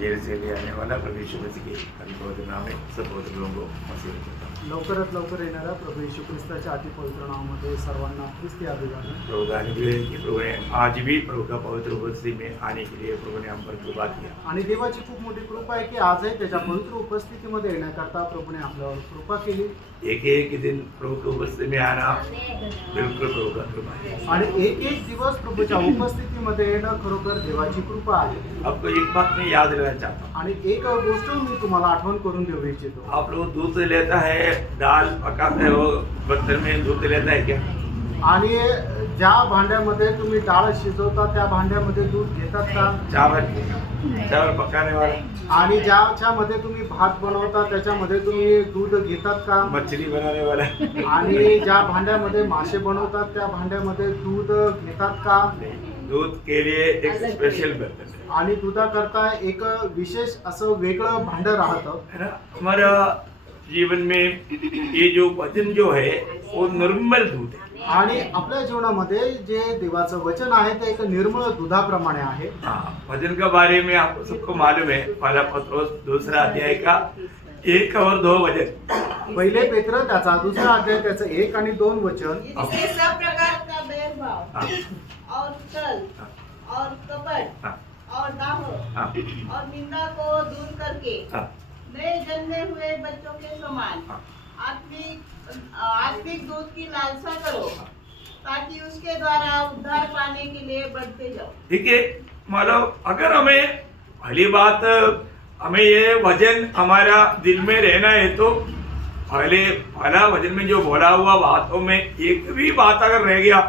Gel से ले आने वाला प्रभु यीशु मसीह के पवित्र नाम में सब पवित्र लोगों को मसीह करता हूं। लवकरात लवकर येणाऱ्या प्रभू येशू ख्रिस्ताच्या अति पवित्र नावामध्ये सर्वांना ख्रिस्ती अभिवादन। प्रभु का अनुग्रह है कि प्रभु ने आज भी प्रभु का पवित्र उपस्थिति में आने के लिए प्रभु ने हम पर कृपा किया। आणि देवाची खूप मोठी कृपा आहे की आजही त्याच्या पवित्र उपस्थितीमध्ये येण्याकरता प्रभूने आपल्यावर कृपा केली। एक एक दिन प्रभु की उपस्थिति में आना बिल्कुल प्रभु का कृपा है। आणि एक एक दिवस प्रभूच्या उपस्थितीमध्ये येणं खरोखर देवाची कृपा आहे। आपको एक बात मैं याद दिलाना चाहता हूँ। आणि एक गोष्ट मी तुम्हाला आठवण करून देऊ इच्छितो। आप लोग दूध लेता है, दाल पकाते हो, बर्तन में दूध लेता है क्या? आणि ज्या भांड्यामध्ये तुम्ही डाळ शिजवता त्या भांड्यामध्ये दूध घेतात का? चावल चावल पकाने वाला, आणि ज्याच्यामध्ये तुम्ही भात बनवता त्याच्यामध्ये तुम्ही दूध घेतात का? मछली बनाने वाला, आणि ज्या भांड्यामध्ये मासे बनवतात त्या भांड्यामध्ये दूध घेतात का? दूध के लिए एक स्पेशल बर्तन है। आणि दुधाकरता एक विशेष असं वेगळं भांडं राहतं है ना। हमारा जीवन में ये जो वचन जो है वो निर्मल दूध है। आणि आपल्या जीवनामध्ये जे देवाचं वचन आहे ते एक निर्मळ दुधाप्रमाणे आहे। हाँ, वचन के बारे में आपको सबको मालूम है। पहला पत्रोस दूसरा अध्याय का 1 और 2 वचन। पहिले पेत्र त्याचा दुसरा अध्याय त्याचं 1 आणि 2 वचन। इससे सब प्रकार का भेदभाव हाँ, और छल और कपट हाँ, और दाह हाँ, और निंदा को दूर करके हाँ, नए जन्मे हुए बच्चों के समान हाँ। आत्मिक दूध की लालसा करो ताकि उसके द्वारा उद्धार पाने के लिए बढ़ते जाओ। ठीक है। मतलब अगर हमें पहली बात हमें ये वचन हमारा दिल में रहना है तो पहला वचन में जो बोला हुआ बातों में एक भी बात अगर रह गया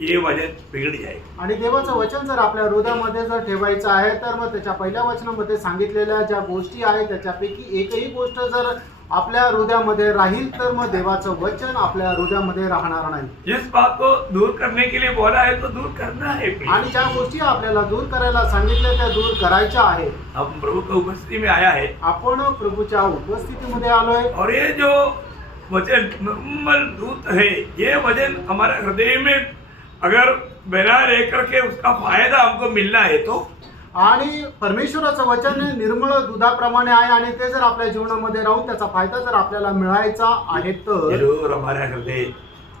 ये वचन बिगड़ जाएगा। आणि देवाचं वचन जर आपल्या हृदयामध्ये जर ठेवायचं आहे तर मग त्याच्या पहिल्या वचनामध्ये सांगितलेल्या ज्या गोष्टी आहेत त्याच्यापैकी एकही गोष्ट जर आपल्या हृदयामध्ये राहील तर मग देवाचं वचन आपल्या हृदयामध्ये राहणार नाही। जिस बात को दूर करने के लिए बोला है तो दूर करना है। आणि ज्या गोष्टी आपल्याला दूर करायला सांगितल्या त्या दूर करायच्या आहे। हम प्रभु की उपस्थिति में आया है आपण प्रभूच्या उपस्थितीमध्ये आलोय और ये जो वचन निर्मल दूत है ये वचन हमारे हृदय में अगर बना रह करके उसका फायदा हमको मिलना है तो आणि परमेश्वराचं वचन निर्मळ दुधाप्रमाणे आहे आणि ते जर आपल्या जीवनामध्ये राहून त्याचा फायदा जर आपल्याला मिळायचा आहे तर जरूर हमारा हृदय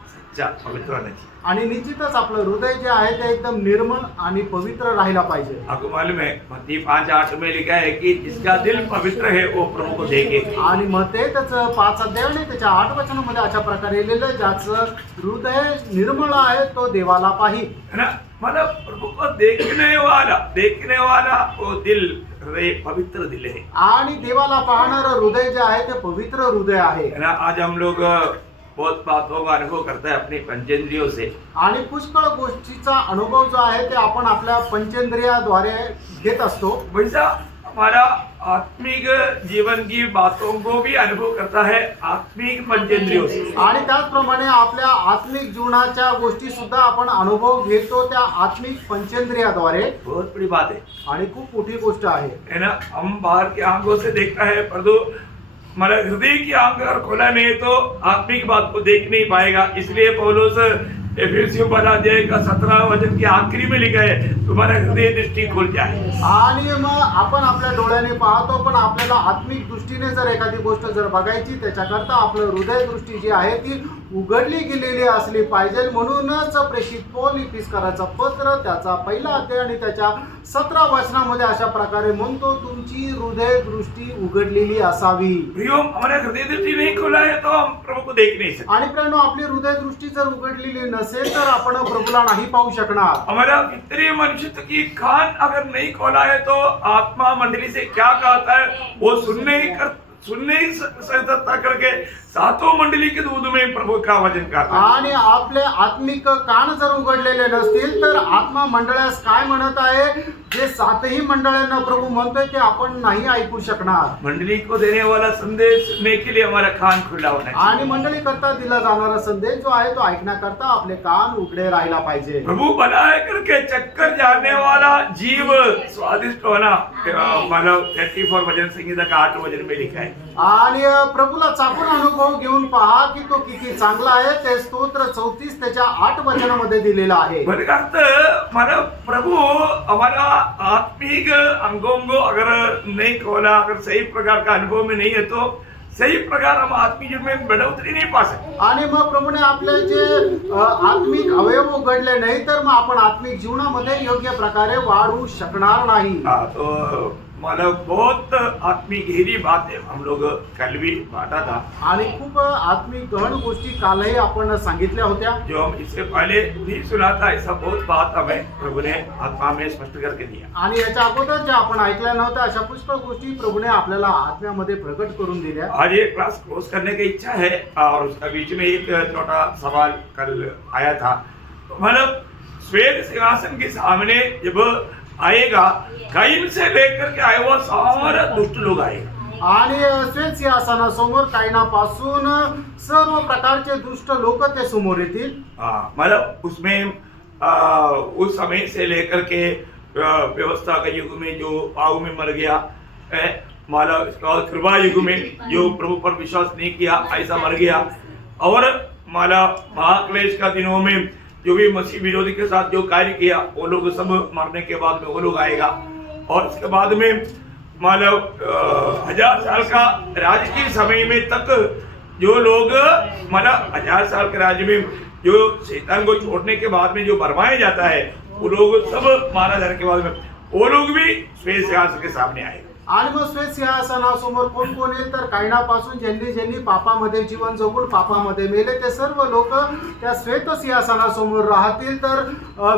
सच्चा पवित्र होना चाहिए। आणि निश्चितच आपलं हृदय जे आहे ते एकदम निर्मळ आणि पवित्र राहायला पाहिजे। आपको मालूम है मत्ती 5:8 में लिखा है कि जिसका दिल पवित्र है वो प्रभु को देखे। आणि मग ते त्याचं 5 अध्याय आणि त्याच्या 8 वचनामध्ये अशा प्रकारे लिहिलेलं आहे, ज्याचं हृदय निर्मळ आहे तो देवाला पाही। है ना। मतलब प्रभु को देखने वाला वो दिल हृदय पवित्र दिल है। आणि देवाला पाहणारं हृदय जे आहे ते पवित्र हृदय आहे। है ना। आज हम लोग बहुत बातों का अनुभव करता है अपनी पंचेंद्रियों से। आणि पुष्कळ गोष्टीचा अनुभव जो आहे ते आपण आपल्या पंचेंद्रियाद्वारे घेत असतो। वैसा हमारा आत्मिक जीवन की बातों को भी अनुभव करता है आत्मिक पंचेंद्रियों से। आणि त्याचप्रमाणे आपल्या आत्मिक जीवनाच्या गोष्टी सुद्धा आपण अनुभव घेतो त्या आत्मिक पंचेंद्रियाद्वारे। बहुत बड़ी बात है। आणि खूप मोठी गोष्ट आहे। है ना। हम बाहर की आंखों से देखता है परंतु हमारा हृदय की आंख अगर खोला नहीं तो आत्मिक बात को देख नहीं पाएगा। इसलिए पौलुस एफेसियों 17 वचन के आखिरी में लिखा है तुम्हारा हृदय दृष्टि खुल जाए। आणि मग आपण आपल्या डोळ्याने पाहतो पण आपल्याला आत्मिक दृष्टीने जर एखादी गोष्ट जर बघायची त्याच्याकरता आपलं हृदय दृष्टी जी आहे ती उघडली गेलेली असली पाहिजे। म्हणूनच प्रेषित पौल इफिसकराचं पत्र त्याचा पहिला अध्याय आणि त्याच्या 17 वचनामध्ये अशा प्रकारे म्हणतो तुमची हृदय दृष्टी उघडलेली असावी। हमारा हृदय दृष्टि नहीं खुला है तो हम प्रभु को देख नहीं सकते। आणि प्रेरणो आपली हृदय दृष्टी जर उघडलेली नसेल तर आपण प्रभूला नाही पाहू शकणार। हमारा पितृ मनुष्य की कान अगर नहीं खोला है तो आत्मा मंडली से क्या कहता है वो सुनने ही सकता करके सातों मंडली के दूध में प्रभु का वचन करता। आणि आपले आत्मिक कान जर उघडलेले नसतील तर आत्मा मंडळास काय म्हणत आहे जे 7ही मंडळांना प्रभू म्हणतोय ते आपण नाही ऐकू शकणार। मंडली को देने वाला संदेश सुनने के लिए हमारा कान खुला होना चाहिए। आणि मंडळी करता दिला जाणारा संदेश जो आहे तो ऐकण्याकरता आपले कान उघडे राहायला पाहिजे। प्रभु बनाए करके चक्कर जाने वाला जीव स्वादिष्ट होना मतलब 34 वचन संहिता का 8 वचन में लिखा है। आणि प्रभूला चाकून अनुभव अनुभव घेऊन पहा की तो किती चांगला आहे. ते स्तोत्र 34 त्याच्या 8 वचनामध्ये दिलेलं आहे. मेरे का अर्थ माना प्रभु हमारा आत्मिक अंगों अगर नहीं खोला, अगर सही प्रकार का अनुभव में नहीं है तो सही प्रकार हम आत्मिक जीवन में बढ़ोतरी नहीं पा सकते. आणि मग प्रभूने आपले जे आत्मिक अवयव उघडले नाही तर मग आपण आत्मिक जीवनामध्ये योग्य प्रकारे वाढू शकणार नाही. हाँ, तो मतलब बहुत आत्मिक गहरी बात है, हम लोग कल भी बांटा था. आणि खूप आत्मिक गहन गोष्टी कालही आपण सांगितल्या होत्या. जो हम इससे पहले भी सुना था, ऐसा बहुत बात हमें प्रभु ने आत्मा में स्पष्ट करके दिया. आणि याच्या अगोदर ज्या आपण ऐकल्या नव्हत्या अशा पुष्कळ गोष्टी प्रभूने आपल्याला आत्म्यामध्ये प्रकट करून दिल्या. आज ये क्लास क्लोज करने की इच्छा है और उसका बीच में एक छोटा सवाल कल आया था. मतलब श्वेत सिंहासन के सामने जब आएगा, कायम से लेकर के आए हुआ सारा दुष्ट लोग आएगा. आणि श्वेत सिंहासनासमोर कायनापासून सर्व प्रकारचे दुष्ट लोक ते समोर येतील. हाँ, मतलब उसमें उस समय से लेकर के व्यवस्था का युग में जो पाव में मर गया है, मतलब इसका बाद कृपा युग में जो प्रभु पर विश्वास नहीं किया ऐसा मर गया, और माला महाक्लेश का दिनों में जो भी मसीह विरोधी के साथ जो कार्य किया वो लोग सब मरने के बाद में वो लोग आएगा. और इसके बाद में मतलब 1000 साल का राज के समय में तक जो लोग मतलब 1000 साल के राज्य में जो शैतान को छोड़ने के बाद में जो भरमाया जाता है वो लोग सब मारा जाने के बाद में वो लोग भी श्वेत सिंहासन के सामने आएगा. आणि मग श्वेत सिंहासनासमोर कोण कोण येईल तर कायनापासून ज्यांनी ज्यांनी पापामध्ये जीवन जगून पापामध्ये मेले ते सर्व लोक त्या श्वेत सिंहासनासमोर राहतील. तर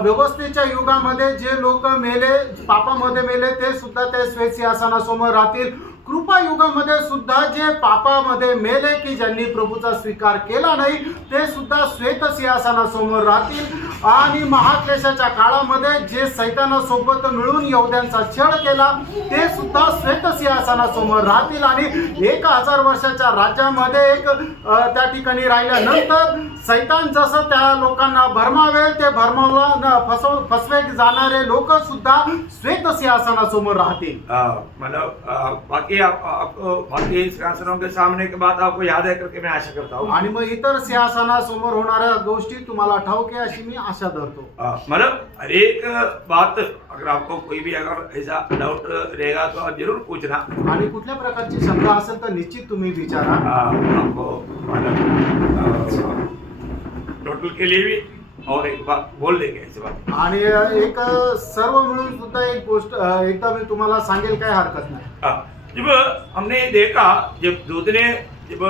व्यवस्थेच्या युगामध्ये जे लोक मेले पापामध्ये मेले ते सुद्धा त्या श्वेत सिंहासनासमोर राहतील. कृपा युगामध्ये सुद्धा जे पापामध्ये मेले की ज्यांनी प्रभूचा स्वीकार केला नाही ते सुद्धा श्वेत सिंहासनासमोर राहतील. आणि महाक्लेशाच्या काळामध्ये जे सैतानासोबत मिळून यहूद्यांचा छळ केला ते सुद्धा श्वेत सिंहासनासमोर राहतील. आणि 1000 वर्षाच्या राज्यामध्ये एक त्या ठिकाणी राहिल्यानंतर सैतान जसं त्या लोकांना भरमावेल ते फसवे जाणारे लोक सुद्धा श्वेत सिंहासनासमोर राहतील. मतलब आपको बाकी सिंहासनों के सामने की बात आपको याद है करके मैं आशा करता हूँ. आणि मग इतर सिंहासनासमोर होणाऱ्या गोष्टी तुम्हाला ठाऊक आहे अशी मी आशा धरतो. मतलब हर एक बात अगर आपको कोई भी अगर ऐसा डाउट रहेगा तो आप जरूर पूछना. आणि कुठल्या प्रकारची शंका असेल तर निश्चित तुम्ही विचारा. आपको मतलब टोटल के लिए भी और एक बात बोल देंगे ऐसी बात. आणि एक सर्व मिळून सुद्धा एक गोष्ट एकदा मी तुम्हाला सांगेल, काय हरकत नाही. जब हमने देखा जब दूत ने जब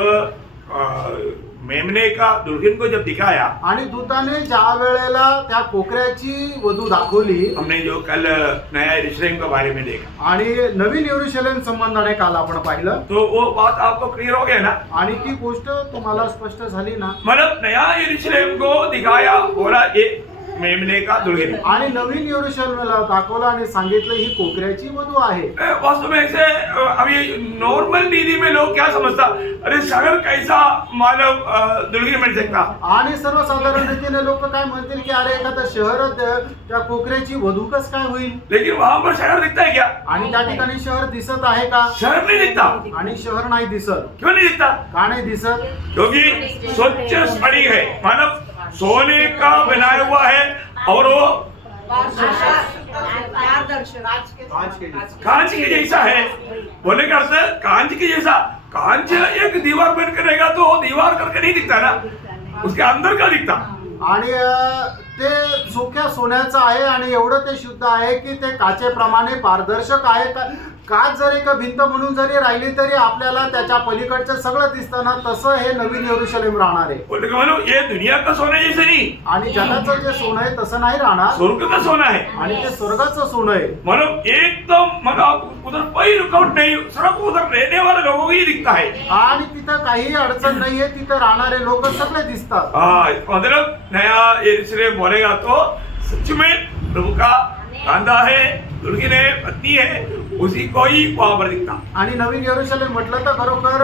मेमने का दुल्हन को जब दिखाया, आणि दूताने ज्या वेळेला त्या कोकऱ्याची वधू दाखवली, हमने जो कल नया यरूशलेम के बारे में देखा आणि नवीन यरूशलेम संबंधाने काल आपण पाहिलं, तो वो बात आपको क्लियर हो गया ना. आणि ती गोष्ट तुम्हाला स्पष्ट झाली ना. मतलब नया यरूशलेम को दिखाया, बोला ये मेमने का दुल्हन. आणि नवीन यरूशलेमला दाखवलं आणि सांगितलं ही कोकऱ्याची वधू आहे. वास्तव में ऐसे अभी नॉर्मल नीति में लोग क्या समझता, अरे शहर कैसा मानव दुल्हन मिल सकता. आणि सर्वसाधारण रीतीने लोक काय म्हणतील की अरे एखादं शहर त्या कोकऱ्याची वधू कस काय होईल. लेकिन वहां पर शहर दिखता है क्या? आणि त्या ठिकाणी शहर दिसत आहे का? शहर नहीं दिखता. आणि शहर नाही दिसत. क्यों नहीं दिखता? का नाही दिसत? क्योंकि स्वच्छ स्फटिक है, मानव सोने का बनाया हुआ है और वो कांच के जैसा है. बोले का अर्थ कांच के जैसा, कांच एक दीवार बनकर रहेगा तो वो दीवार करके नहीं दिखता ना, उसके अंदर का दिखता. आणि ते चोख्या सोन्याचं आहे आणि एवढं ते शुद्ध आहे की ते काचेप्रमाणे पारदर्शक आहे. काच जर एक भिंत म्हणून जरी राहिली तरी आपल्याला त्याच्या पलीकडचं सगळं दिसतं ना, तसं हे नवीन यरूशलेम राहणार आहे. बोले का मानो ये दुनिया का सोना जैसे नहीं, आणि जगाचं जे सोनं आहे तसं नाही राहणार, स्वर्ग का सोना है. आणि ते स्वर्गाचं सोनं आहे. मतलब एकदम मतलब उधर कोई रुकावट नहीं, सड़क उधर रहने वाले लोगों को ही दिखता है. आणि तिथं काही अडचण नाहीये, तिथं राहणारे लोक सगळे दिसतात. हाँ, मतलब नया यरूशलेम बोलेगा तो सच में प्रभु का कांधा है, दुल्हन है, पत्नी है, उसी को ही वहां पर दिखता। आणि नवीन यरूशलेम म्हटलं तर खरोखर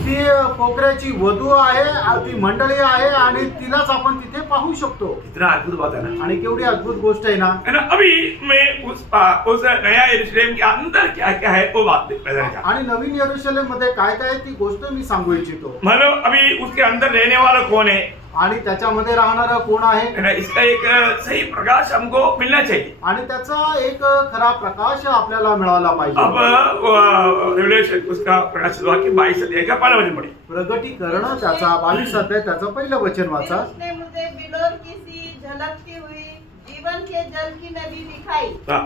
ती पोखऱ्याची वधू आहे, ती मंडळी आहे आणि तिलाच आपण तिथे पाहू शकतो. कितना अद्भुत बात है ना, आणि केवढी अद्भुत गोष्ट आहे ना. है ना। अभी मैं उस नया यरूशलेम के अंदर क्या क्या है वो बात बता रहा। आणि नवीन यरूशलेम मध्ये काय काय ती गोष्ट मी सांगू इच्छितो. मतलब अभी उसके अंदर रहने वाला कौन है, आणि त्याच्यामध्ये राहणारा कोण आहे, है ना। इसका एक सही प्रकाश हमको मिलना चाहिए। आणि त्याचा एक खरा प्रकाश आपल्याला मिळाला पाहिजे. अब रेवलेशन उसका प्रकाश वाक्य 22 अध्याय का 15 वचन पढ़े। प्रगटीकरण त्याचा 22 अध्याय त्याचं पहिलं वचन फिर वाचा. उसने मुझे बिलोर की सी झलकती हुई जीवन के जल की नदी दिखाई, हाँ,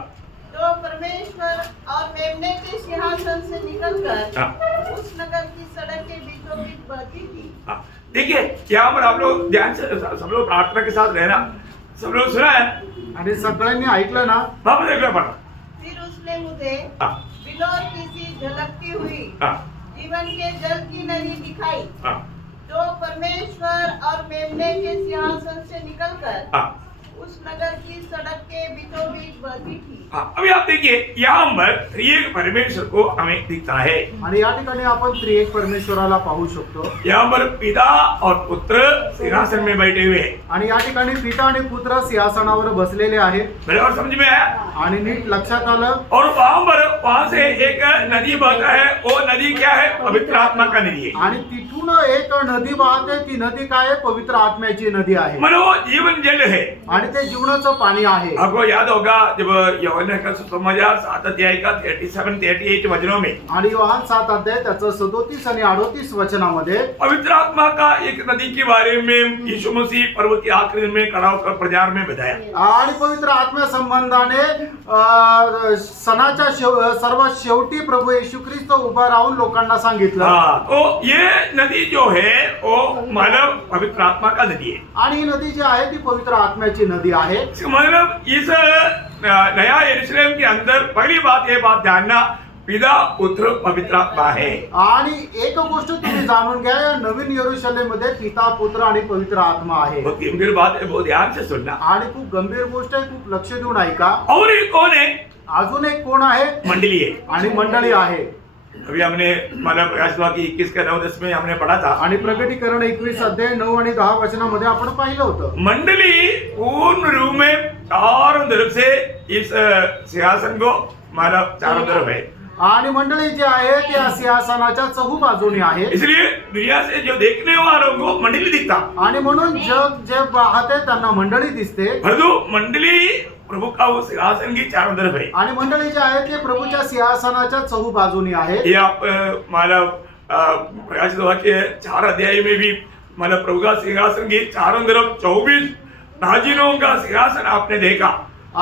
तो परमेश्वर और मेमने के सिंहासन से निकलकर हाँ, उस नगर की सड़क के बीचों बीच बहती थी. हाँ। देखिए यहाँ पर आप लोग ध्यान से सब लोग प्रार्थना के साथ रहना, सब लोग सुना है, आणि सगळ्यांनी ऐकलं ना. वापस देखना पड़ा। फिर उसने मुझे हाँ, बिलोर की सी झलकती हुई हाँ, जीवन के जल की नदी दिखाई, हाँ, जो परमेश्वर और मेमने के सिंहासन से निकलकर हाँ, उस नगर की सड़क के बीचों बीच बहती थी. हाँ। अभी आप देखिए यहाँ पर त्रिएक परमेश्वर को हमें दिखता है। आणि या ठिकाणी आपण त्रिएक परमेश्वराला पाहू शकतो. यहाँ पर पिता और पुत्र सिंहासन में बैठे हुए हैं। आणि या ठिकाणी पिता आणि पुत्र सिंहासनावर बसलेले आहेत. बराबर समझ में आया। आणि नीट लक्षात आलं. और वहां से एक नदी बहता है, वो नदी क्या है, पवित्र आत्मा का नदी है। आणि तिथून एक नदी वाहते, ती नदी काय आहे, पवित्र आत्म्याची नदी आहे. मतलब वो जीवन जल है। आणि ते जीवनाचं पाणी आहे. आपको याद होगा जब यूहन्ना का सुसमाचार 7 अध्याय का 37-38 वचनों में आणि योहान 7 अध्याय त्याचं 37 आणि 38 वचनामध्ये पवित्र आत्मा का एक नदी के बारे में यीशु मसीह पर्व के आखिरी दिन में खड़ा होकर प्रचार में बताया। आणि पवित्र आत्म्या संबंधाने सणाच्या सर्वात शेवटी प्रभू येशू ख्रिस्त उभा राहून लोकांना सांगितलं. हाँ, तो ये नदी जो है वो मानव पवित्र आत्मा का नदी है। आणि ही नदी जी आहे ती पवित्र आत्म्याची नदी आहे. इसका मतलब इस नया यरूशलेम के अंदर पहली बात ये बात जानना, पिता पुत्र पवित्र आत्मा है। आणि एक गोष्ट तुम्ही जाणून घ्या, या नवीन यरूशलेम मध्ये पिता पुत्र आणि पवित्र आत्मा आहे. बहुत गंभीर बात है, बहुत ध्यान से सुनना। आणि खूप गंभीर गोष्ट आहे, खूप लक्ष देऊन ऐका. और एक कौन है, अजून एक कोण आहे, मंडली है। आणि मंडळी आहे. अभी हमने मानव प्रकाश वाक्य 21 का 9-10 में हमने पढ़ा था। आणि प्रकटीकरण 21 अध्याय 9 आणि 10 वचनामध्ये आपण पाहिलं होतं. मंडली पूर्ण रूप में चारों तरफ से इस सिंहासन को मानव चारों तरफ है। आणि मंडळी जी आहे त्या सिंहासनाच्या चहू बाजूनी आहे. इसलिए दुनिया से जो देखने वालों को मंडली दिखता, आणि म्हणून जग जे पाहते त्यांना मंडळी दिसते. परंतु मंडली प्रभु का वो सिंहासन की चारों तरफ है। आणि मंडळी जे आहे ते प्रभूच्या सिंहासनाच्या चहू बाजूनी आहे. ये आप मानव प्रकाशित वाक्य 4 अध्याय में भी मानव प्रभु का सिंहासन की चारों तरफ 24 नाजिनों का सिंहासन आपने देखा।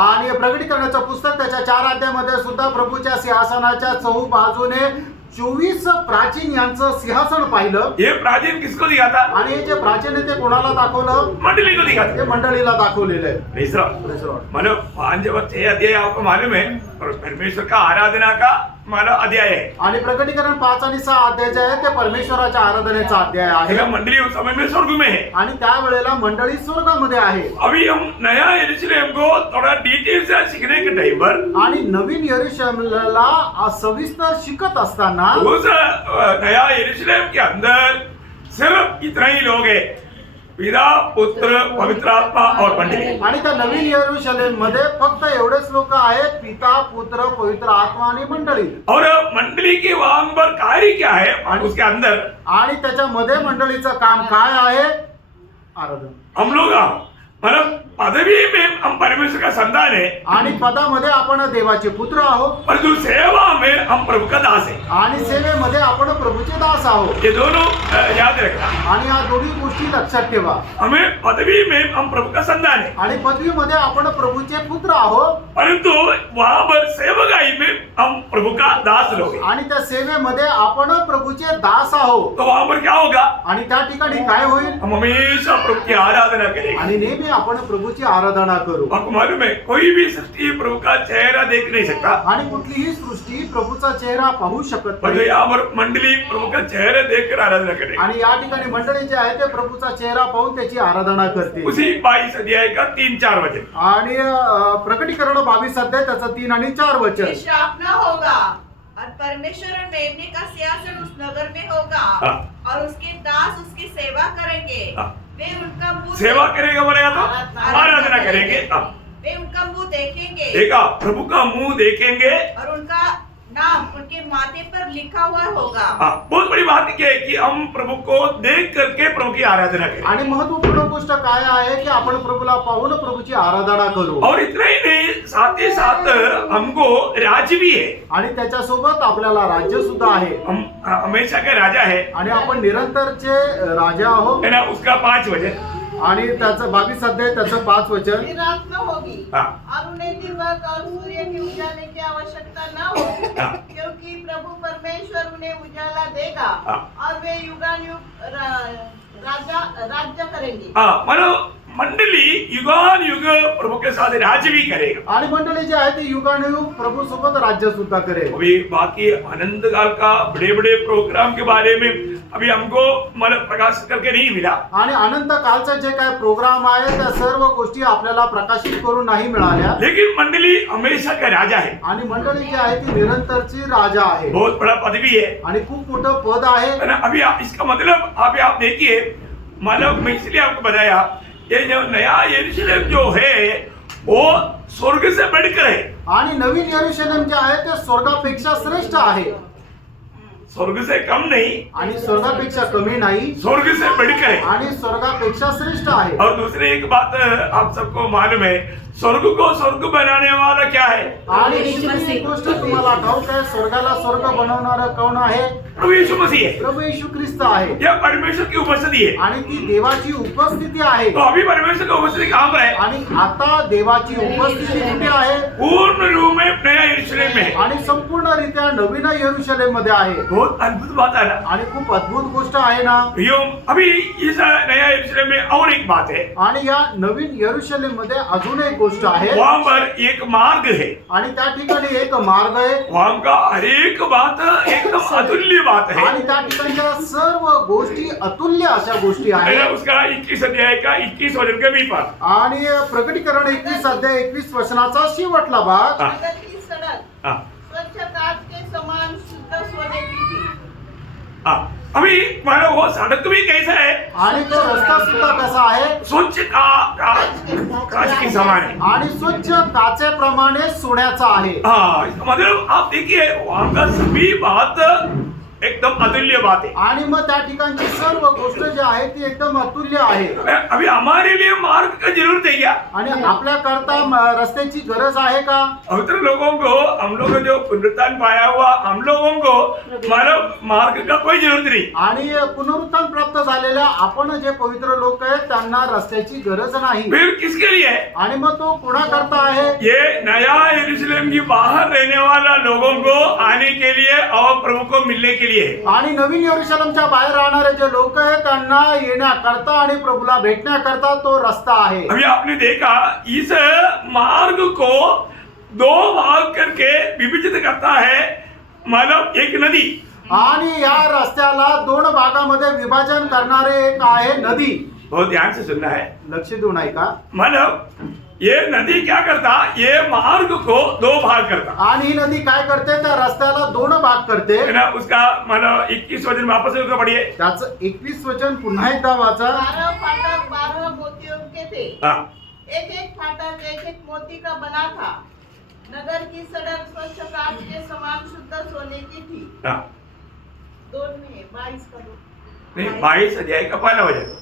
आणि प्रकटीकरणाचं पुस्तक त्याच्या 4 अध्यायामध्ये सुद्धा प्रभूच्या सिंहासनाच्या चहू बाजूने 24 प्राचीन यांचं सिंहासन पाहिलं. ये प्राचीन किसको दिखाता? आणि हे जे प्राचीन आहे ते कोणाला दाखवलं? मंडली को दिखाता। ते मंडळीला दाखवलेलं आहे. तीसरा मानो 5 और 6 अध्याय आपको मालूम है, परमेश्वर का आराधना का मानो अध्याय है। आणि प्रकटीकरण 5 आणि 6 अध्याय जे आहे ते परमेश्वराच्या आराधनेचा अध्याय आहे. मंडली उस समय में स्वर्ग में है। आणि त्यावेळेला मंडळी स्वर्गामध्ये आहे. अभी हम नया यरूशलेम को थोड़ा डिटेल से सीखने के टाइम पर, आणि नवीन यरूशलेमला सविस्तर शिकत असताना उस नया यरूशलेम के अंदर सिर्फ इतना ही लोग है, पिता पुत्र पवित्र आत्मा और मंडली। आणि त्या नवीन यरूशलेम मध्ये फक्त एवढेच लोक आहेत, पिता पुत्र पवित्र आत्मा आणि मंडळी. और मंडली के वहां पर कार्य क्या है और उसके अंदर आणि त्याच्यामध्ये मंडळीचं काम काय आहे? आराधना. हम लोग मतलब पदवी में हम परमेश्वर का संतान है, आणि पदामध्ये आपण देवाचे पुत्र आहोत. परंतु सेवा में हम प्रभु का दास है। आणि सेवेमध्ये आपण प्रभूचे दास आहोत. ये दोनों याद रखना। आणि या दोन्ही गोष्टी लक्षात ठेवा. हमें पदवी में हम प्रभु का संतान है, आणि पदवीमध्ये आपण प्रभूचे पुत्र आहोत. परंतु वहां पर सेवकाई में हम प्रभु का दास लोग हैं। आणि त्या सेवेमध्ये आपण प्रभूचे दास आहोत. तो वहां पर क्या होगा? आणि त्या ठिकाणी काय होईल? हम हमेशा प्रभु की आराधना करेंगे। आणि नेहमी आपण प्रभूची आराधना करू. आपको मालूम है, कोई भी सृष्टि प्रभु का चेहरा देख नहीं सकता, आणि कुठलीही सृष्टी प्रभूचा चेहरा पाहू शकत परंतु नाही. यहाँ पर मंडली प्रभु का चेहरा देखकर आराधना करेंगे। आणि या ठिकाणी मंडळी जे आहे ते प्रभूचा चेहरा पाहून त्याची आराधना करते. उसी 22 अध्याय का 3-4 वचन। आणि प्रकटीकरण 22 अध्याय त्याचं 3 आणि 4 वचन. श्राप न होगा, परमेश्वर और मेमने का सिंहासन उस नगर में होगा हाँ। और उसके दास उसकी सेवा करेंगे। हाँ। वे उनका मुंह सेवा करेगा बोलेगा तो आराधना करेंगे। हाँ। वे उनका मुंह देखेंगे देखा, प्रभु का मुंह देखेंगे। और उनका नाम उनके माथे पर लिखा हुआ होगा। हाँ, बहुत बड़ी बात क्या है कि हम प्रभु को देख करके प्रभु की आराधना करें। आणि महत्वपूर्ण गोष्ट काय आहे की आपण प्रभूला पाहून प्रभूची आराधना करू और इतना ही नहीं, साथ ही साथ हमको राज्य भी है। आणि त्याच्यासोबत आपल्याला राज्य सुद्धा आहे हम हमेशा के राजा है आणि आपण निरंतरचे राजा आहोत है ना। उसका 5 वचन आणि त्याचं 22 अध्याय त्याचं 5 वचन फिर रात न होगी हाँ। और उन्हें दिवस और सूर्य के उजाले की आवश्यकता न होगी, हाँ। क्योंकि प्रभु परमेश्वर उन्हें उजाला देगा हाँ। और वे युगानुयुग राज्य करेंगे। हाँ, मानो मंडली युगान युग प्रभु के साथ राज्य भी करेगा। आणि मंडळी जी आहे ती युगानुयुग प्रभू सोबत राज्य सुद्धा करेल। अभी बाकी अनंत काल का बड़े बड़े प्रोग्राम के बारे में अभी हमको मतलब प्रकाशित करके नहीं मिला। आणि अनंत कालचे जे काय प्रोग्राम आहे त्या सर्व गोष्टी आपल्याला प्रकाशित करून नाही मिळाल्या, लेकिन मंडली हमेशा का राजा है। आणि मंडळी जी आहे ती निरंतरची राजा आहे बहुत बड़ा पदवी है आणि खूप मोठं पद आहे। है ना। अभी इसका मतलब अभी आप देखिए, मतलब मैं इसलिए आपको बताया, ये जो नया यरूशलेम जो है वो स्वर्ग से बढ़कर है। आणि नवीन यरूशलेम जे आहे ते स्वर्गापेक्षा श्रेष्ठ आहे स्वर्ग से कम नहीं, आणि स्वर्गापेक्षा कमी नाही स्वर्ग से बढ़कर है। आणि स्वर्गापेक्षा श्रेष्ठ आहे। और दूसरी एक बात आप सबको मालूम है, स्वर्ग को स्वर्ग बनाने वाला क्या है? आणि दुसरी एक गोष्ट तुम्हाला ठाऊक आहे, स्वर्गाला स्वर्ग बनवणारा कोण आहे? प्रभु यीशु मसीह है। प्रभू येशू ख्रिस्त आहे यह परमेश्वर की उपस्थिति है। आणि ती देवाची उपस्थिती आहे। तो अभी परमेश्वर की उपस्थिति कहाँ पर है? आणि आता देवाची उपस्थिती कुठे आहे? पूर्ण रूप में नया यरूशलेम में है। आणि संपूर्णरित्या नवीन यरूशलेम मध्ये आहे। बहुत अद्भुत बात है ना। आणि खूप अद्भुत गोष्ट आहे ना। यो अभी इस नया यरूशलेम में और एक बात है, आणि या नवीन यरूशलेम मध्ये अजून एक गोष्ट आहे वहां पर एक मार्ग है। आणि त्या ठिकाणी एक मार्ग आहे वहां का हर एक बात एकदम अतुल्य बात है। आणि त्या ठिकाणच्या सर्व गोष्टी अतुल्य अशा गोष्टी है ना। आहेत। उसका 21 अध्याय का 21 वचन के भी पास। आणि प्रकटीकरण 21 अध्याय 21 वचनाचा शेवटला भाग। हाँ। नगर की सड़क हाँ। स्वच्छ कांच के समान शुद्ध सोने की थी। हाँ। अभी मानो वो सड़क भी कैसा है? आणि तो रस्ता सुद्धा कसा आहे? स्वच्छ कांच की समान है। आणि स्वच्छ काचेप्रमाणे सोन्याचा आहे। हाँ, इसका मतलब आप देखिए वहां का सभी बात एकदम अतुल्य बात है। आणि मग त्या ठिकाणची सर्व गोष्ट जी आहे ती एकदम अतुल्य आहे। अभी हमारे लिए मार्ग का जरूरत है क्या? आणि आपल्या करता रस्त्याची गरज आहे का? पवित्र लोगों को, हम लोग जो पुनरुत्थान पाया हुआ हम लोगों को मानव मार्ग का कोई जरूरत नहीं। आणि पुनरुत्थान प्राप्त झालेल्या आपण जे पवित्र लोक आहेत त्यांना रस्त्याची गरज नाही। फिर किसके लिए है? आणि मग तो कोणा करता आहे? ये नया यरूशलेम की बाहर रहने वाला लोगों को आने के लिए और प्रभु को मिलने के लिए। आणि नवीन यरूशलेमच्या बाहेर राहणारे जे लोक आहेत त्यांना येण्याकरता आणि प्रभूला भेटण्याकरता तो रस्ता आहे। अभी आपने देखा इस मार्ग को 2 भाग करके विभाजित करता है, मतलब एक नदी। आणि या रस्त्याला 2 भागामध्ये विभाजन करणारे एक आहे नदी। बहुत ध्यान से सुनना है, लक्ष देऊन ऐका। मतलब ये नदी क्या करता, ये मार्ग को 2 भाग करता आणि ही नदी काय करते? त्या रस्त्याला 2 भाग करते। है ना। उसका मतलब 21 वचन वापस उसको पढ़िए। त्याचं 21 वचन पुन्हा एकदा वाचा। 12 फाटक 12 मोतियों के थे। हाँ। एक एक फाटक एक एक मोती का बना था। नगर की सड़क स्वच्छ कांच के समान शुद्ध सोने की थी। हाँ। 2 में 22 का 2। नहीं, 22 अध्याय का पहला वचन।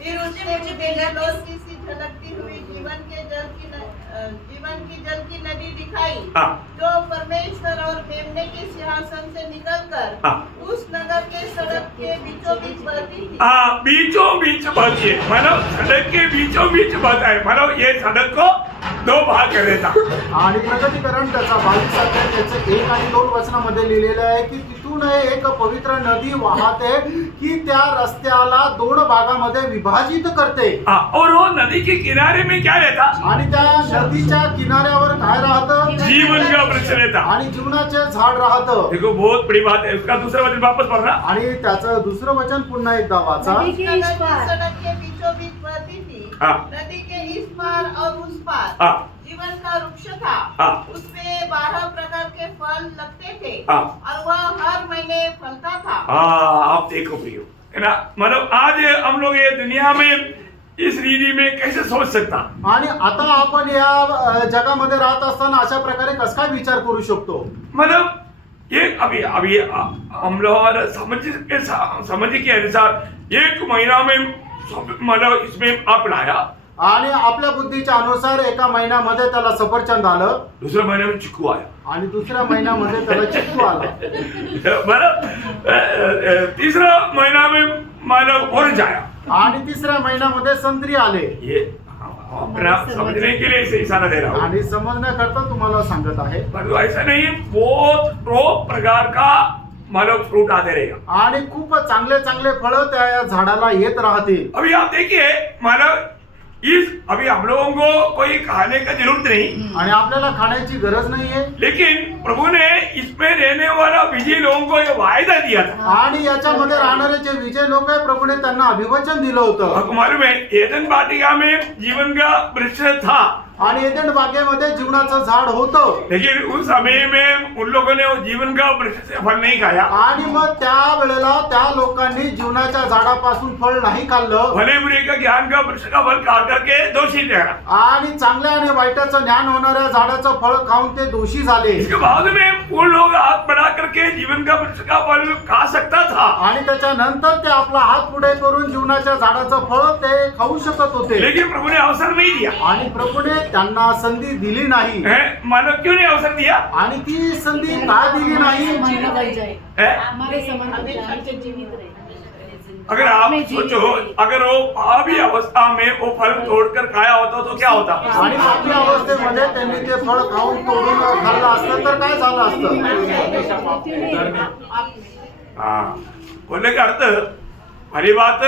फिर उसने मुझे लोटी सी झलकती हुई जीवन की जल की नदी दिखाई, हाँ। जो परमेश्वर और मेमने के सिंहासन से निकलकर हाँ। उस नगर के सड़क के बीचों बीच बहती थी। हाँ, बीचों बीच बहती है, मतलब सड़क के बीचों बीच बहता है, मतलब ये सड़क को 2 भाग कर देता। आणि प्रकटीकरण त्याचा 22 अध्याय त्याचे 1 आणि 2 वचनामध्ये लिहिलेले आहे की तिथून एक पवित्र नदी वाहते की त्या रस्त्याला 2 भागामध्ये विभाजित करते। हाँ, और वो नदी के किनारे में क्या रहता? आणि त्या नदीच्या किनाऱ्यावर काय राहतं? जीवन का वृक्ष रहता। आणि जीवनाचे झाड राहतं। देखो बहुत बड़ी बात है। उसका दूसरा वचन वापस पढ़ना। आणि त्याचं दुसरं वचन पुन्हा एकदा वाचा। नगर की सड़क के बीचों बीच बहती थी। हाँ। नदी के इस पार और उस पार हाँ। जीवन का वृक्ष था। हाँ। उसमें 12 प्रकार के फल लगते थे। हाँ। और वह खाने फलता था। आप देखो प्रियो, है ना, मतलब आज हम लोग ये दुनिया में इस रीति में कैसे सोच सकता। आणि आता आपण या जगामध्ये राहत असताना अशा प्रकारे कस काय विचार करू शकतो? मतलब ये अभी अभी हम लोग समझ के अनुसार 1 महीना में मतलब इसमें आप लाया, आणि आपल्या बुद्धीच्या अनुसार एका महिन्यामध्ये त्याला सफरचंद आलं, दूसरे महीने में चिकू आया, आणि दुसऱ्या महिन्यामध्ये त्याला चिक्कू आला, मतलब तीसरा महीना में मतलब ऑरेंज आया, आणि तिसऱ्या महिन्यामध्ये संत्री आले. ये अपना समझने के लिए इसे इशारा दे रहा हूँ, आणि समजण्याकरता तुम्हाला सांगत आहे. परंतु ऐसा नहीं, बहुत प्रकार का मतलब फ्रूट आते रहेगा. आणि खूप चांगले चांगले फळं त्या झाडाला येत राहतील. अभी आप देखिए, मतलब अभी हम लोगों को कोई खाने का जरूरत नहीं, आणि आपल्याला खाण्याची गरज नाहीये, लेकिन प्रभु ने इसमें रहने वाला विजयी लोगों को ये वायदा दिया था. आणि याच्यामध्ये राहणारे जे विजय लोक आहे प्रभूने त्यांना अभिवचन दिलं होतं. आपको मालूम है, एदन वाटिका में जीवन का वृक्ष था, आणि एदन बागेमध्ये जीवनाचं झाड होतं, लेकिन उस समय में उन लोगों ने वो जीवन का वृक्ष से फल नहीं खाया. आणि मग त्या वेळेला त्या लोकांनी जीवनाच्या झाडापासून फळ नाही खाल्लं, भले बुरे का ज्ञान का वृक्ष का फल खा करके दोषी ठहरा. आणि चांगल्या आणि वाईटाचं ज्ञान होणाऱ्या झाडाचं फळ खाऊन ते दोषी झाले. इसके बाद में वो लोग हाथ बढ़ा करके जीवन का वृक्ष का फल खा सकता था, आणि त्याच्यानंतर ते आपला हात पुढे करून जीवनाच्या झाडाचं फळ ते खाऊ शकत होते, लेकिन प्रभु ने अवसर नहीं दिया. आणि प्रभूने त्यांना संधी दिली नाही. मानव क्यों नहीं अवसर दिया? आणि ती संधी का दिली नाही? है? अगर आप सोचो, अगर वो पापी अवस्था में वो फल तोड़कर खाया होता तो क्या होता? आणि पापी अवस्थेमध्ये त्यांनी ते फळ खाऊन तोडून खाल्लं असतं तर काय झालं असतं? हाँ, बोलने का अर्थ, पहली बात,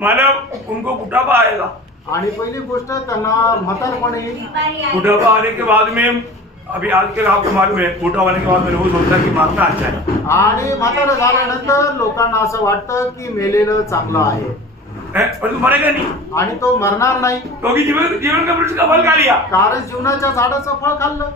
मानव उनको बुढ़ापा आएगा. आणि पहिली गोष्ट त्यांना म्हातारपण येईल. बुढ़ापा आने के बाद में, अभी आजकल आपको मालूम है, बूढ़ा होने के बाद में रोज होता है कि मारना अच्छा है. आणि म्हातारं झाल्यानंतर लोकांना असं वाटतं की मेलेलं चांगलं आहे, पर तू मरेगा नहीं, आणि तो मरणार नाही, क्योंकि जीवन का वृक्ष का फल खा लिया. कारण जीवनाच्या झाडाचं फळ खाल्लं.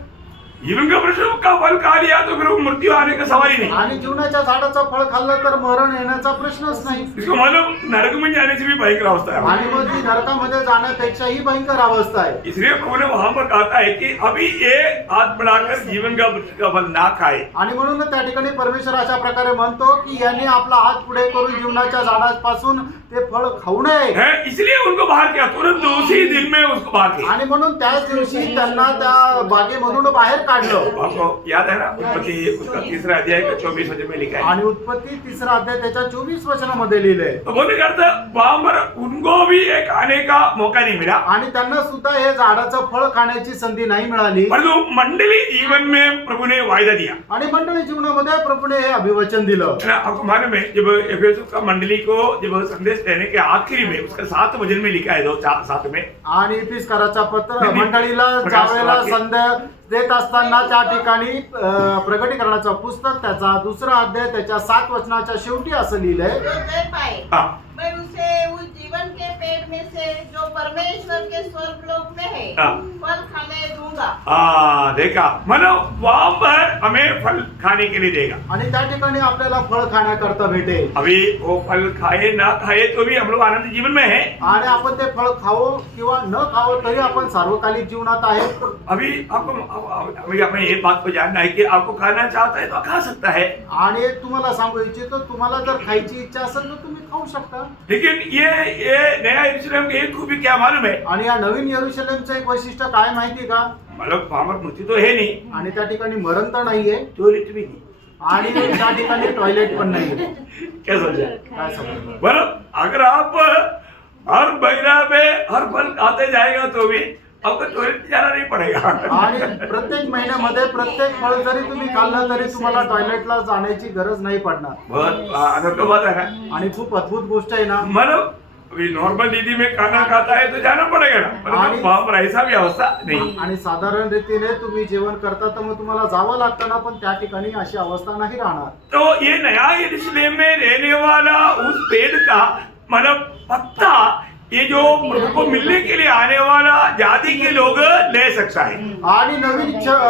जीवन का वृक्ष का फल खा लिया तो फिर मृत्यु आने का सवाल ही नहीं. आणि जीवनाच्या झाडाचं फळ खाल्लं तर मरण येण्याचा प्रश्नच नाही. इसको मालूम, नरक में जाने से भी भयंकर अवस्था है. आणि मग ती नरकामध्ये जाण्यापेक्षाही भयंकर अवस्था आहे. इसलिए प्रभु ने वहां पर कहा है कि अभी ये हाथ बढ़ाकर जीवन का वृक्ष का फल ना खाए. आणि म्हणून त्या ठिकाणी परमेश्वर अशा प्रकारे म्हणतो की यांनी आपला हात पुढे करून जीवनाच्या झाडापासून ते फळ खाऊ नये. है, इसलिए उनको बाहर किया, तुरंत उसी दिन में उसको बाहर किया. आणि म्हणून त्याच दिवशी त्यांना त्या बागेमधून बाहेर काढलं. आपको याद है ना, उत्पत्ति उसका 3 अध्याय का 24 वचन में लिखा है. आणि उत्पत्ती 3 अध्याय त्याच्या 24 वचनामध्ये लिहिलंय. तो बोलने का अर्थ, वहां पर उनको भी एक आने का मौका नहीं मिला, आणि त्यांना सुद्धा हे झाडाचं फळ खाण्याची संधी नाही मिळाली. परंतु मंडली जीवन में प्रभु ने वायदा दिया. आणि मंडळी जीवनामध्ये प्रभूने हे अभिवचन दिलं. है ना, आपको मालूम है, जब एफेसुस का मंडली को जब संदेश देने के आखिरी में उसका 7 वचन में लिखा है, 2-7 में, आणि इफिसकाराचा पत्र नाही, मंडळीला प्रकाश ज्यावेळेला वाक्य. संदेश देत असताना त्या ठिकाणी प्रकटीकरणाचं पुस्तक त्याचा 2 अध्याय त्याच्या 7 वचनाच्या शेवटी असं लिहिलंय. जो दे पाए, हाँ, मैं उसे उस जीवन के पेड़ में से जो परमेश्वर के स्वर्गलोक में है हाँ. फल खाने दूंगा. देखा, मतलब वहां पर हमें फल खाने के लिए देगा. आणि त्या ठिकाणी आपल्याला फळ खाण्याकरता भेटेल. अभी वो फल खाए ना खाए तो भी हम लोग आनंद जीवन में है. आणि आपण ते फळ खावो किंवा न खावो तरी आपण सार्वकालिक जीवनात आहे. अभी अभी हमें ये बात को जानना है कि आपको खाना चाहता है तो खा सकता है, आणि एक तुम्हाला सांगू इच्छितो, तुम्हाला जर खायची इच्छा असेल तर तुम्ही खाऊ शकता. लेकिन ये नया यरूशलेम की एक खूबी क्या मालूम है, आणि या नवीन यरूशलेमचं एक वैशिष्ट्य काय माहिती का? मतलब वहां पर मृत्यु तो है नहीं, आणि त्या ठिकाणी मरण तर नाहीये, टॉयलेट भी नहीं. आणि त्या ठिकाणी टॉयलेट पण नाहीये. क्या समझे? काय समजलं? मतलब अगर आप हर महीना में हर फल खाते जाएगा तो भी आपको टॉयलेट जाना नहीं पड़ेगा. आणि प्रत्येक महिन्यामध्ये प्रत्येक फळ जरी तुम्ही खाल्लं तरी तुम्हाला टॉयलेटला जाण्याची गरज नाही पडणार. बहुत आनंद की बात है. आणि खूप अद्भुत गोष्ट आहे ना. मतलब अभी नॉर्मल दीदी में खाना खाता है तो जाना पड़ेगा ना, पर वहां पर ऐसा भी अवस्था नहीं. आणि साधारण रीतीने तुम्ही जेवण करता तर मग तुम्हाला जावं लागतं ना, पण त्या ठिकाणी अशी अवस्था नाही राहणार. तो ये नया यरूशलेम में रहने वाला उस पेड़ का मतलब पत्ता ये जो प्रभु को मिलने के लिए आने वाला जाति के लोग ले सकता है। आणि नवीन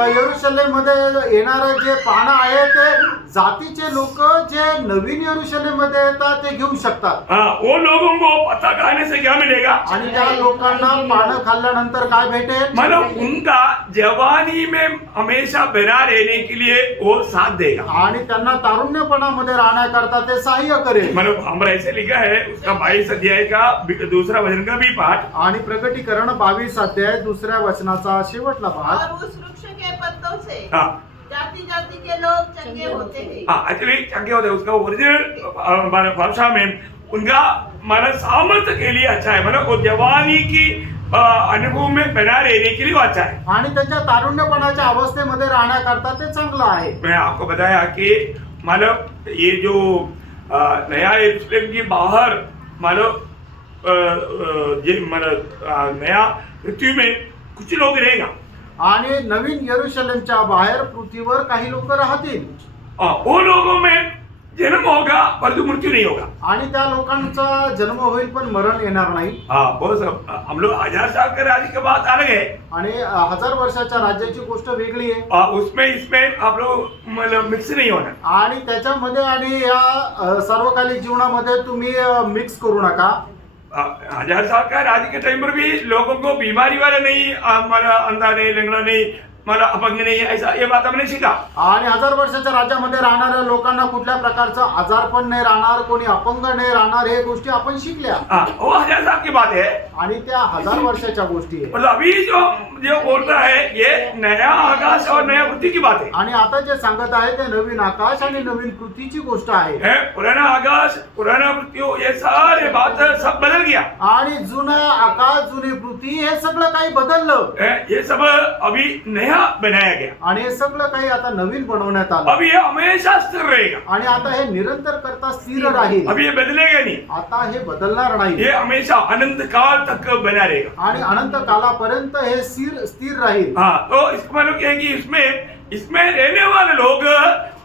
यरूशलेम मध्ये येणारे जे पानं आहे ते जातीचे लोक जे नवीन यरूशलेम मध्ये येतात ते घेऊ शकतात। हाँ, वो लोगों को पता खाने से क्या मिलेगा? आणि त्या लोकांना पानं खाल्ल्यानंतर काय भेटेल? मतलब उनका जवानी में हमेशा बना रहने के लिए वो साथ देगा। आणि त्यांना तारुण्यपणामध्ये राहण्याकरता ते सहाय्य करेल। मतलब हमारा ऐसे लिखा है उसका 22 अध्याय का दूसरा वचन का भी पाठ। आणि प्रकटीकरण 22 अध्याय दुसऱ्या वचनाचा शेवटला भाग। और उस वृक्ष के पत्तों से हाँ जाति जाति के लोग चंगे होते हैं। हाँ, एक्चुअली चंगे होते हैं। उसका ओरिजिनल भाषा में उनका मतलब सामर्थ्य के लिए अच्छा है, मतलब वो जवानी की अनुभव में बना रहने के लिए वो अच्छा है। आणि त्यांच्या तारुण्यपणाच्या अवस्थेमध्ये राहण्याकरता ते चांगलं आहे। मैं आपको बताया कि मतलब ये जो नया यरूशलेम की बाहर मतलब ये मतलब नया पृथ्वी में कुछ लोग रहेगा। आणि नवीन यरूशलेमच्या बाहेर पृथ्वीवर काही लोक राहतील। वो लोगों में जन्म होगा परंतु मृत्यु नहीं होगा। आणि त्या लोकांचा जन्म होईल पण मरण येणार नाही। हाँ, बहुत हम लोग 1000 साल के राज्य के बाद अलग है। आणि 1000 वर्षाच्या राज्याची गोष्ट वेगळी आहे। उसमें इसमें आप लोग मतलब मिक्स नहीं होना। आणि त्याच्यामध्ये आणि या सर्वकालिक जीवनामध्ये तुम्ही मिक्स करू नका। 1000 साल का राज्य के टाइम पर भी लोगों को बीमारी वाला नहीं, हमारा अंधा नहीं, लंगड़ा नहीं, मला अपंग नाही, ऐसा ये बात हमने सीखा। आणि 1000 वर्षाच्या राज्यामध्ये राहणाऱ्या लोकांना कुठल्या प्रकारचा आजार पण नाही राहणार, कोणी अपंग नाही राहणार, हे गोष्टी आपण शिकल्या। हाँ, वो 1000 साल की बात है। आणि त्या 1000 वर्षाच्या गोष्टी आहे। मतलब अभी जो बोल रहा है ये नया आकाश और नया पृथ्वी की बात है। आणि आता जे सांगत आहे ते नवीन आकाश आणि नवीन पृथ्वीची गोष्ट आहे। पुराना आकाश पुराना पृथ्वी ये सारे बात सब बदल गया। आणि जुना आकाश जुनी पृथ्वी हे सगळं काही बदललं। ये सब अभी नया बनाया गया। आणि हे सगळं काही आता नवीन बनवण्यात आलं। अभी ये हमेशा स्थिर रहेगा। आणि आता हे निरंतर करता स्थिर राहील। अभी ये बदलेगा नहीं। आता हे बदलणार नाही। ये हमेशा अनंत काल तक बना रहेगा। आणि अनंत कालापर्यंत हे स्थिर राहील। हाँ, तो इसका मतलब क्या है कि इसमें रहने वाले लोग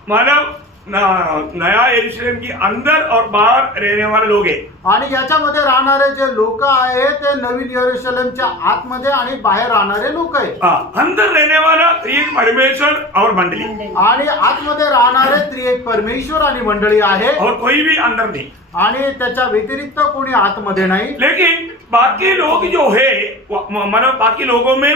मतलब नया यरूशलेम की अंदर और बाहर रहने वाले लोग हैं। आणि याच्यामध्ये राहणारे जे लोक आहेत ते नवीन यरूशलेमच्या आतमध्ये आणि बाहेर राहणारे लोक आहेत। अंदर रहने वाला त्रिएक परमेश्वर और मंडली, आणि आतमध्ये राहणारे त्रिएक परमेश्वर आणि मंडळी आहे। और कोई भी अंदर नहीं। आणि त्याच्या व्यतिरिक्त कोणी आतमध्ये नाही। लेकिन बाकी लोग जो है मतलब बाकी लोगों में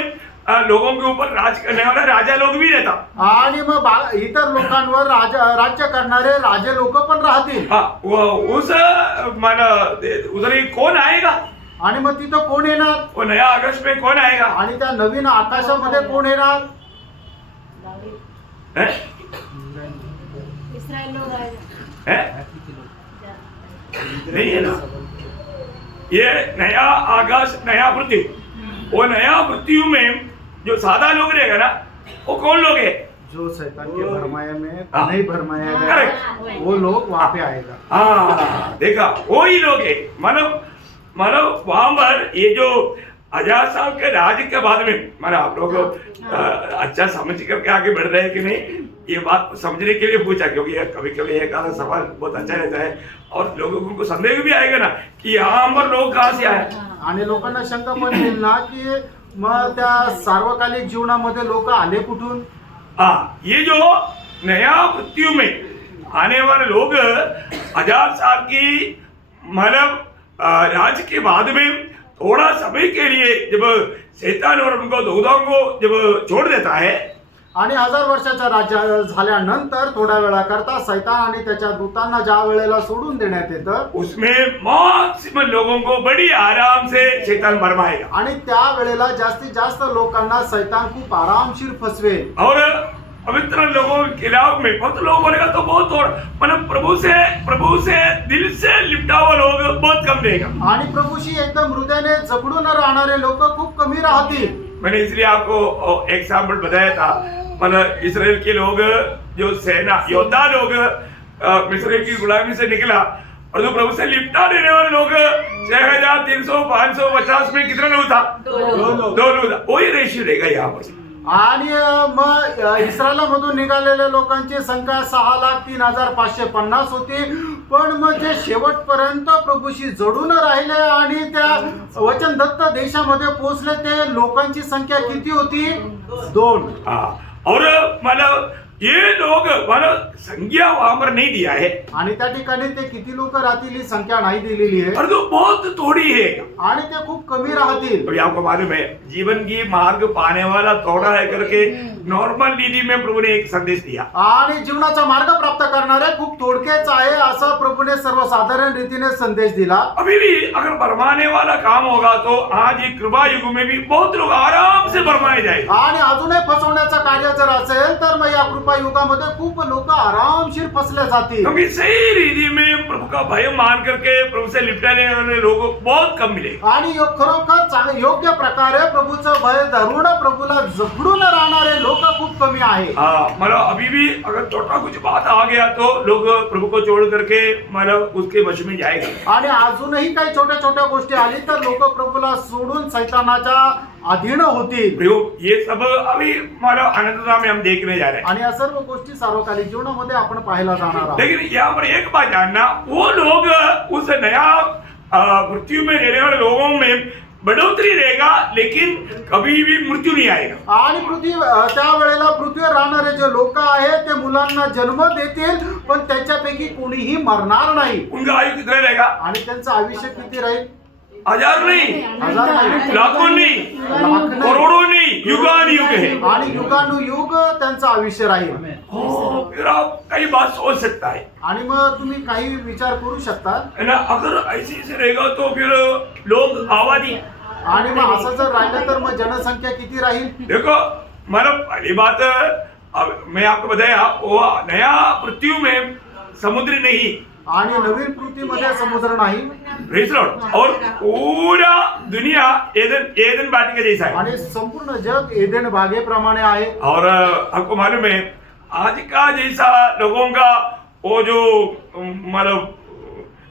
लोगों के ऊपर राज करने वाला राजा लोग भी रहता। आणि मग इतर लोकांवर राज्य करणारे राजे लोक पण राहतील। उस मतलब उधर कौन आएगा? आणि मग तिथं कोण येणार? वो नया आकाश में कौन आएगा? आणि त्या नवीन आकाशामध्ये कोण येणार? इस्रायल लोग आएगा। नहीं है ना। ये नया आकाश नया पृथ्वी, वो नया पृथ्वी में जो सादा लोग रहेगा ना वो कौन लोग है? जो शैतान के भरमाया में नहीं भरमाया गया Correct। वो लोग वहाँ पे आएगा। हाँ, देखा वो ही लोग है। मतलब वहां पर ये जो 1000 साल के राज्य के बाद में मतलब आप लोग अच्छा समझ करके आगे बढ़ रहे हैं कि नहीं, ये बात समझने के लिए पूछा, क्योंकि कभी कभी एक आधा सवाल बहुत अच्छा रहता है और लोगों को संदेह भी आएगा ना कि यहाँ पर लोग कहाँ से आए। आणि लोकांना शंका पण येईल ना की मग त्या सार्वकालिक जीवनामध्ये लोक आले कुठून? हाँ, ये जो नया पृथ्वी में आने वाले लोग 1000 साल की मतलब राज्य के बाद में थोड़ा समय के लिए जब शैतान और उनको दूतों को जब छोड़ देता है, आणि 1000 वर्षाचा राज्य झाल्यानंतर थोड्या वेळाकरता शैतान आणि त्याच्या दूतांना ज्या वेळेला सोडून देण्यात येतं, उसमें मैक्सिमम लोगों को बड़ी आराम से शैतान भरमाएगा। आणि त्या वेळेला जास्तीत जास्त लोकांना शैतान खूप आरामशीर फसवेल। और पवित्र लोगों के खिलाफ में बहुत लोग बोलेगा तो बहुत थोड़ा, मतलब प्रभु से दिल से लिपटा हुआ लोग बहुत कम रहेगा। आणि प्रभूशी एकदम हृदयाने जकडून राहणारे लोक खूप कमी राहतील। मैंने इसलिए आपको एग्जाम्पल बताया था, मतलब इसराइल के लोग जो सेना योद्धा लोग मिस्र की गुलामी से निकला और जो प्रभु से लिपटा देने वाले लोग 6300 550 में कितना लोग था? 2 लोग था। वही रेशियो रहेगा यहाँ पर। आणि मग इस्रायलामधून निघालेल्या लोकांची संख्या 6,03,550 होती. पण मग जे शेवटपर्यंत प्रभूशी जडून राहिले आणि त्या वचनदत्त देशामध्ये पोहोचले ते लोकांची संख्या किती होती? 2. और मतलब ये लोग मतलब संख्या वहां पर नहीं दिया है, आणि त्या ठिकाणी ते किती लोक राहतील ही संख्या नाही दिलेली आहे और तो बहुत थोड़ी है. आणि ते खूप कमी राहतील. अभी आपको मालूम है जीवन की मार्ग पाने वाला थोड़ा है करके नॉर्मल नीति में प्रभु ने एक संदेश दिया. आणि जीवनाचा मार्ग प्राप्त करणारे खूप थोडकेच आहे असं प्रभूने सर्वसाधारण रीतीने संदेश दिला. अभी भी अगर भरमाने वाला काम होगा तो आज ये कृपा युग में भी बहुत लोग आराम से भरमाए जाएंगे. आणि अजूनही फसवण्याचं कार्य जर असेल तर मग या कृपा युगामध्ये खूप लोक आरामशीर फसले जातील. क्योंकि सही रीति में प्रभु का भय मान करके प्रभु से लिपटने वाले लोग बहुत कम मिले. आणि खरोखर योग्य प्रकारे प्रभूचं भय धरून प्रभूला जपडून राहणारे लोक खूप कमी आहे. मतलब अभी भी अगर छोटा कुछ बात आ गया तो लोग प्रभु को छोड़ करके मतलब उसके वश में जाएंगे. आणि अजूनही काही छोट्या छोट्या गोष्टी आली तर लोक प्रभूला सोडून सैतानाच्या अधीन होतील. ये सब अभी मतलब अनंतता में हम देखने जा रहे हैं. आणि या सर्व गोष्टी सार्वकालिक जीवनामध्ये आपण पाहायला जाणार आहोत. लेकिन यहाँ पर एक बात जानना, वो लोग उस नया मृत्यु में रहने वाले लोगों में बढ़ोतरी रहेगा लेकिन कभी भी मृत्यु नहीं आएगा. आणि त्या वेळेला पृथ्वीवर राहणारे जे लोक आहेत ते मुलांना जन्म देतील पण त्याच्यापैकी कोणीही मरणार नाही. उनका आयु कितना रहेगा? आणि त्यांचं आयुष्य किती राहील? 1000 नहीं, 1000 नाही, लाखों नहीं, लाख नाही, करोड़ों नहीं, युगानुयुग है. आणि युगानुयुग त्यांचं आयुष्य राहील. फिर आप कई बात सोच सकता है आणि मग तुम्ही काही विचार करू शकता. है ना. अगर ऐसे रहेगा तो फिर लोग आबादी, आणि मग असं जर राहिलं तर मग जनसंख्या किती राहील? देखो मतलब पहली बात अब मैं आपको बताया वो नया पृथ्वी में समुद्र नहीं, आणि नवीन पृथ्वीमध्ये समुद्र नाही. Praise the Lord. और पूरा दुनिया एदन वाटिका जैसा है. आणि संपूर्ण जग एदेन बागेप्रमाणे आहे. और आपको मालूम है आज का जैसा लोगों का वो जो मतलब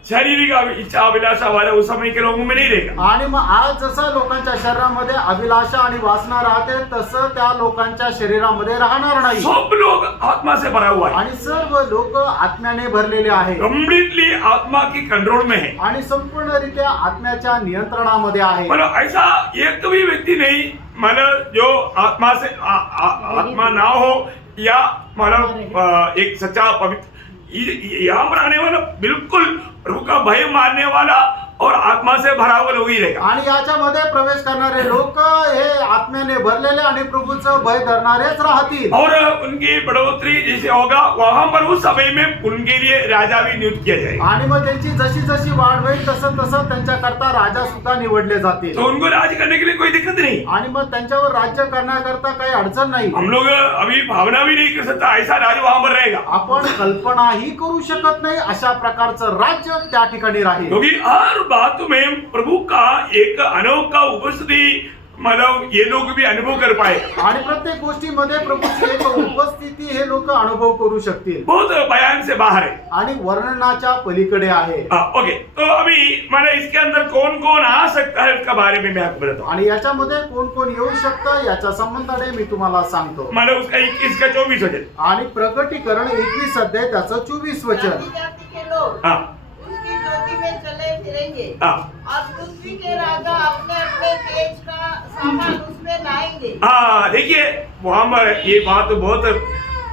शारीरिक इच्छा अभिलाषा वाला उस समय के लोगों में नहीं रहेगा. आणि मग आज जसं लोकांच्या शरीरामध्ये अभिलाषा आणि वासना राहते तसं त्या लोकांच्या शरीरामध्ये राहणार नाही. सब लोग आत्मा से भरा हुआ है, आणि सर्व लोक आत्म्याने भरलेले आहे कम्प्लीटली आत्मा की कंट्रोल में है. आणि संपूर्णरित्या आत्म्याच्या नियंत्रणामध्ये आहे. मतलब ऐसा एक भी व्यक्ति नहीं मतलब जो आत्मा से आत्मा ना हो या मतलब एक सच्चा पवित्र यहाँ पर आने वाला बिल्कुल प्रभु का भय मानने वाला और आत्मा से भरा हुआ लोग ही रहेगा. आणि याच्यामध्ये प्रवेश करणारे लोक हे आत्म्याने भरलेले आणि प्रभूचं भय धरणारेच राहतील. और उनकी बढ़ोतरी जैसे होगा वहां पर उस समय में उनके लिए राजा भी नियुक्त किया जाएगा. आणि मग त्यांची जशी जशी वाढ होईल तसं तसं त्यांच्याकरता राजा सुद्धा निवडले जातील. तो उनको राज करने के लिए कोई दिक्कत नहीं. आणि मग त्यांच्यावर राज्य करण्याकरता काही अडचण नाही. हम लोग अभी भावना भी नहीं कर सकता ऐसा राज वहां पर रहेगा. आपण कल्पनाही करू शकत नाही अशा प्रकारचं राज्य त्या ठिकाणी राहील. क्योंकि हर बात में प्रभु का एक अनोखा उपस्थिति मतलब ये लोग भी अनुभव कर पाए. आणि प्रत्येक गोष्टीमध्ये प्रभूची एक उपस्थिती हे लोक अनुभव करू शकतील. बहुत बयान से बाहर है आणि वर्णनाच्या पलीकडे आहे. ओके. तो अभी मैंने इसके अंदर कौन कौन आ सकता है उसका बारे में मैं आपको बताता हूँ. आणि याच्यामध्ये कोण कोण येऊ शकतं याच्या संबंधाने मी तुम्हाला सांगतो. मतलब उसका 21 का 24 वचन. आणि प्रकटीकरण 21 अध्याय त्याचं 24 वचन. जाति जाति के लोग हाँ उसकी ज्योति में चले फिरेंगे हाँ और पृथ्वी के राजा अपने अपने तेज का सामान उसमें लाएंगे. हाँ. देखिए वहां पर ये बात तो बहुत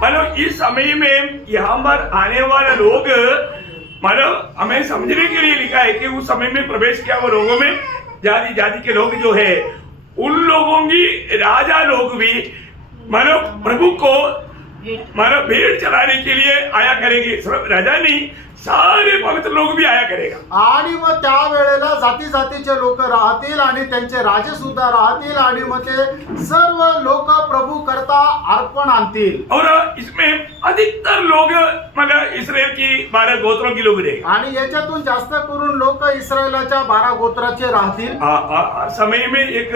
मतलब इस समय में यहाँ पर आने वाले लोग मतलब हमें समझने के लिए लिखा है कि उस समय में प्रवेश किया हुआ लोगों में जाति जाति के लोग जो है उन लोगों की राजा लोग भी मतलब प्रभु को मतलब भेंट चढ़ाने के लिए आया करेंगे. सिर्फ राजा नहीं सारे पवित्र लोग भी आया करेगा. आणि मग त्या वेळेला जाती जातीचे लोक राहतील आणि त्यांचे राजे सुद्धा राहतील आणि मग ते सर्व लोक प्रभू करता अर्पण आणतील. और इसमें अधिकतर लोग मतलब इसराइल की 12 गोत्रों की लोग रहेंगे. आणि याच्यातून जास्त करून लोक इस्रायलाच्या 12 गोत्राचे राहतील. समय में एक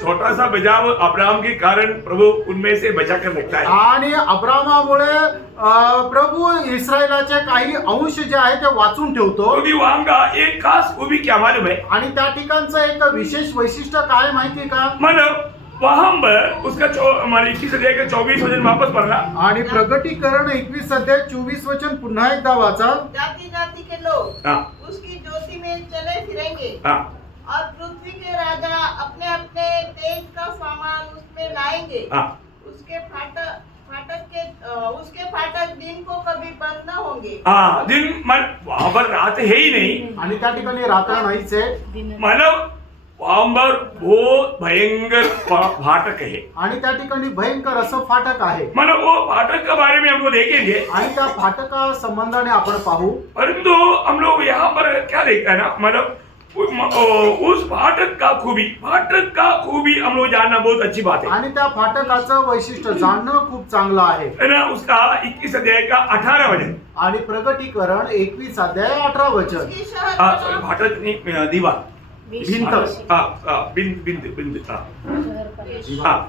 छोटा सा बचाव अब्राहम के कारण प्रभु उनमें से बचा कर रखता है. आणि अब्रामामुळे प्रभू इस्रायलाचे काही अंश जे आहे ते वाचून ठेवतो. क्योंकि वहां का एक खास खूबी क्या मालूम है. आणि त्या ठिकाणचं एक विशेष वैशिष्ट्य काय माहिती का? मतलब वहां पर उसका हमारे 21 अध्याय का 24 वचन वापस पढ़ना। आणि प्रगटीकरण 21 अध्याय 24 वचन पुन्हा एकदा वाचा. जाति जाति के लोग हाँ उसकी ज्योति में चले फिरेंगे हाँ और पृथ्वी के राजा अपने अपने तेज का सामान उसमें लाएंगे। हाँ उसके फाटक दिन को कभी बंद न होंगे। हाँ दिन वहां पर रात है ही नहीं, आणि त्या ठिकाणी रात्र नाहीच आहे. मतलब वहां पर बहुत भयंकर फाटक है, आणि त्या ठिकाणी भयंकर असं फाटक आहे. मतलब वो फाटक के बारे में हम लोग देखेंगे, आणि त्या फाटका संबंधाने आपण पाहू. परंतु हम लोग यहाँ पर क्या देखते हैं ना, मतलब उस फाटक का खूबी हम लोग जानना बहुत अच्छी बात है आणि त्या फाटकाचं वैशिष्ट्य जाणणं खूप चांगलं आहे. है ना। उसका 21 अध्याय का 18 वचन, आणि प्रगटीकरण 21 अध्याय 18 वचन. उसकी शहर sorry, फाटक नहीं, दीवार, भिंत, बिंद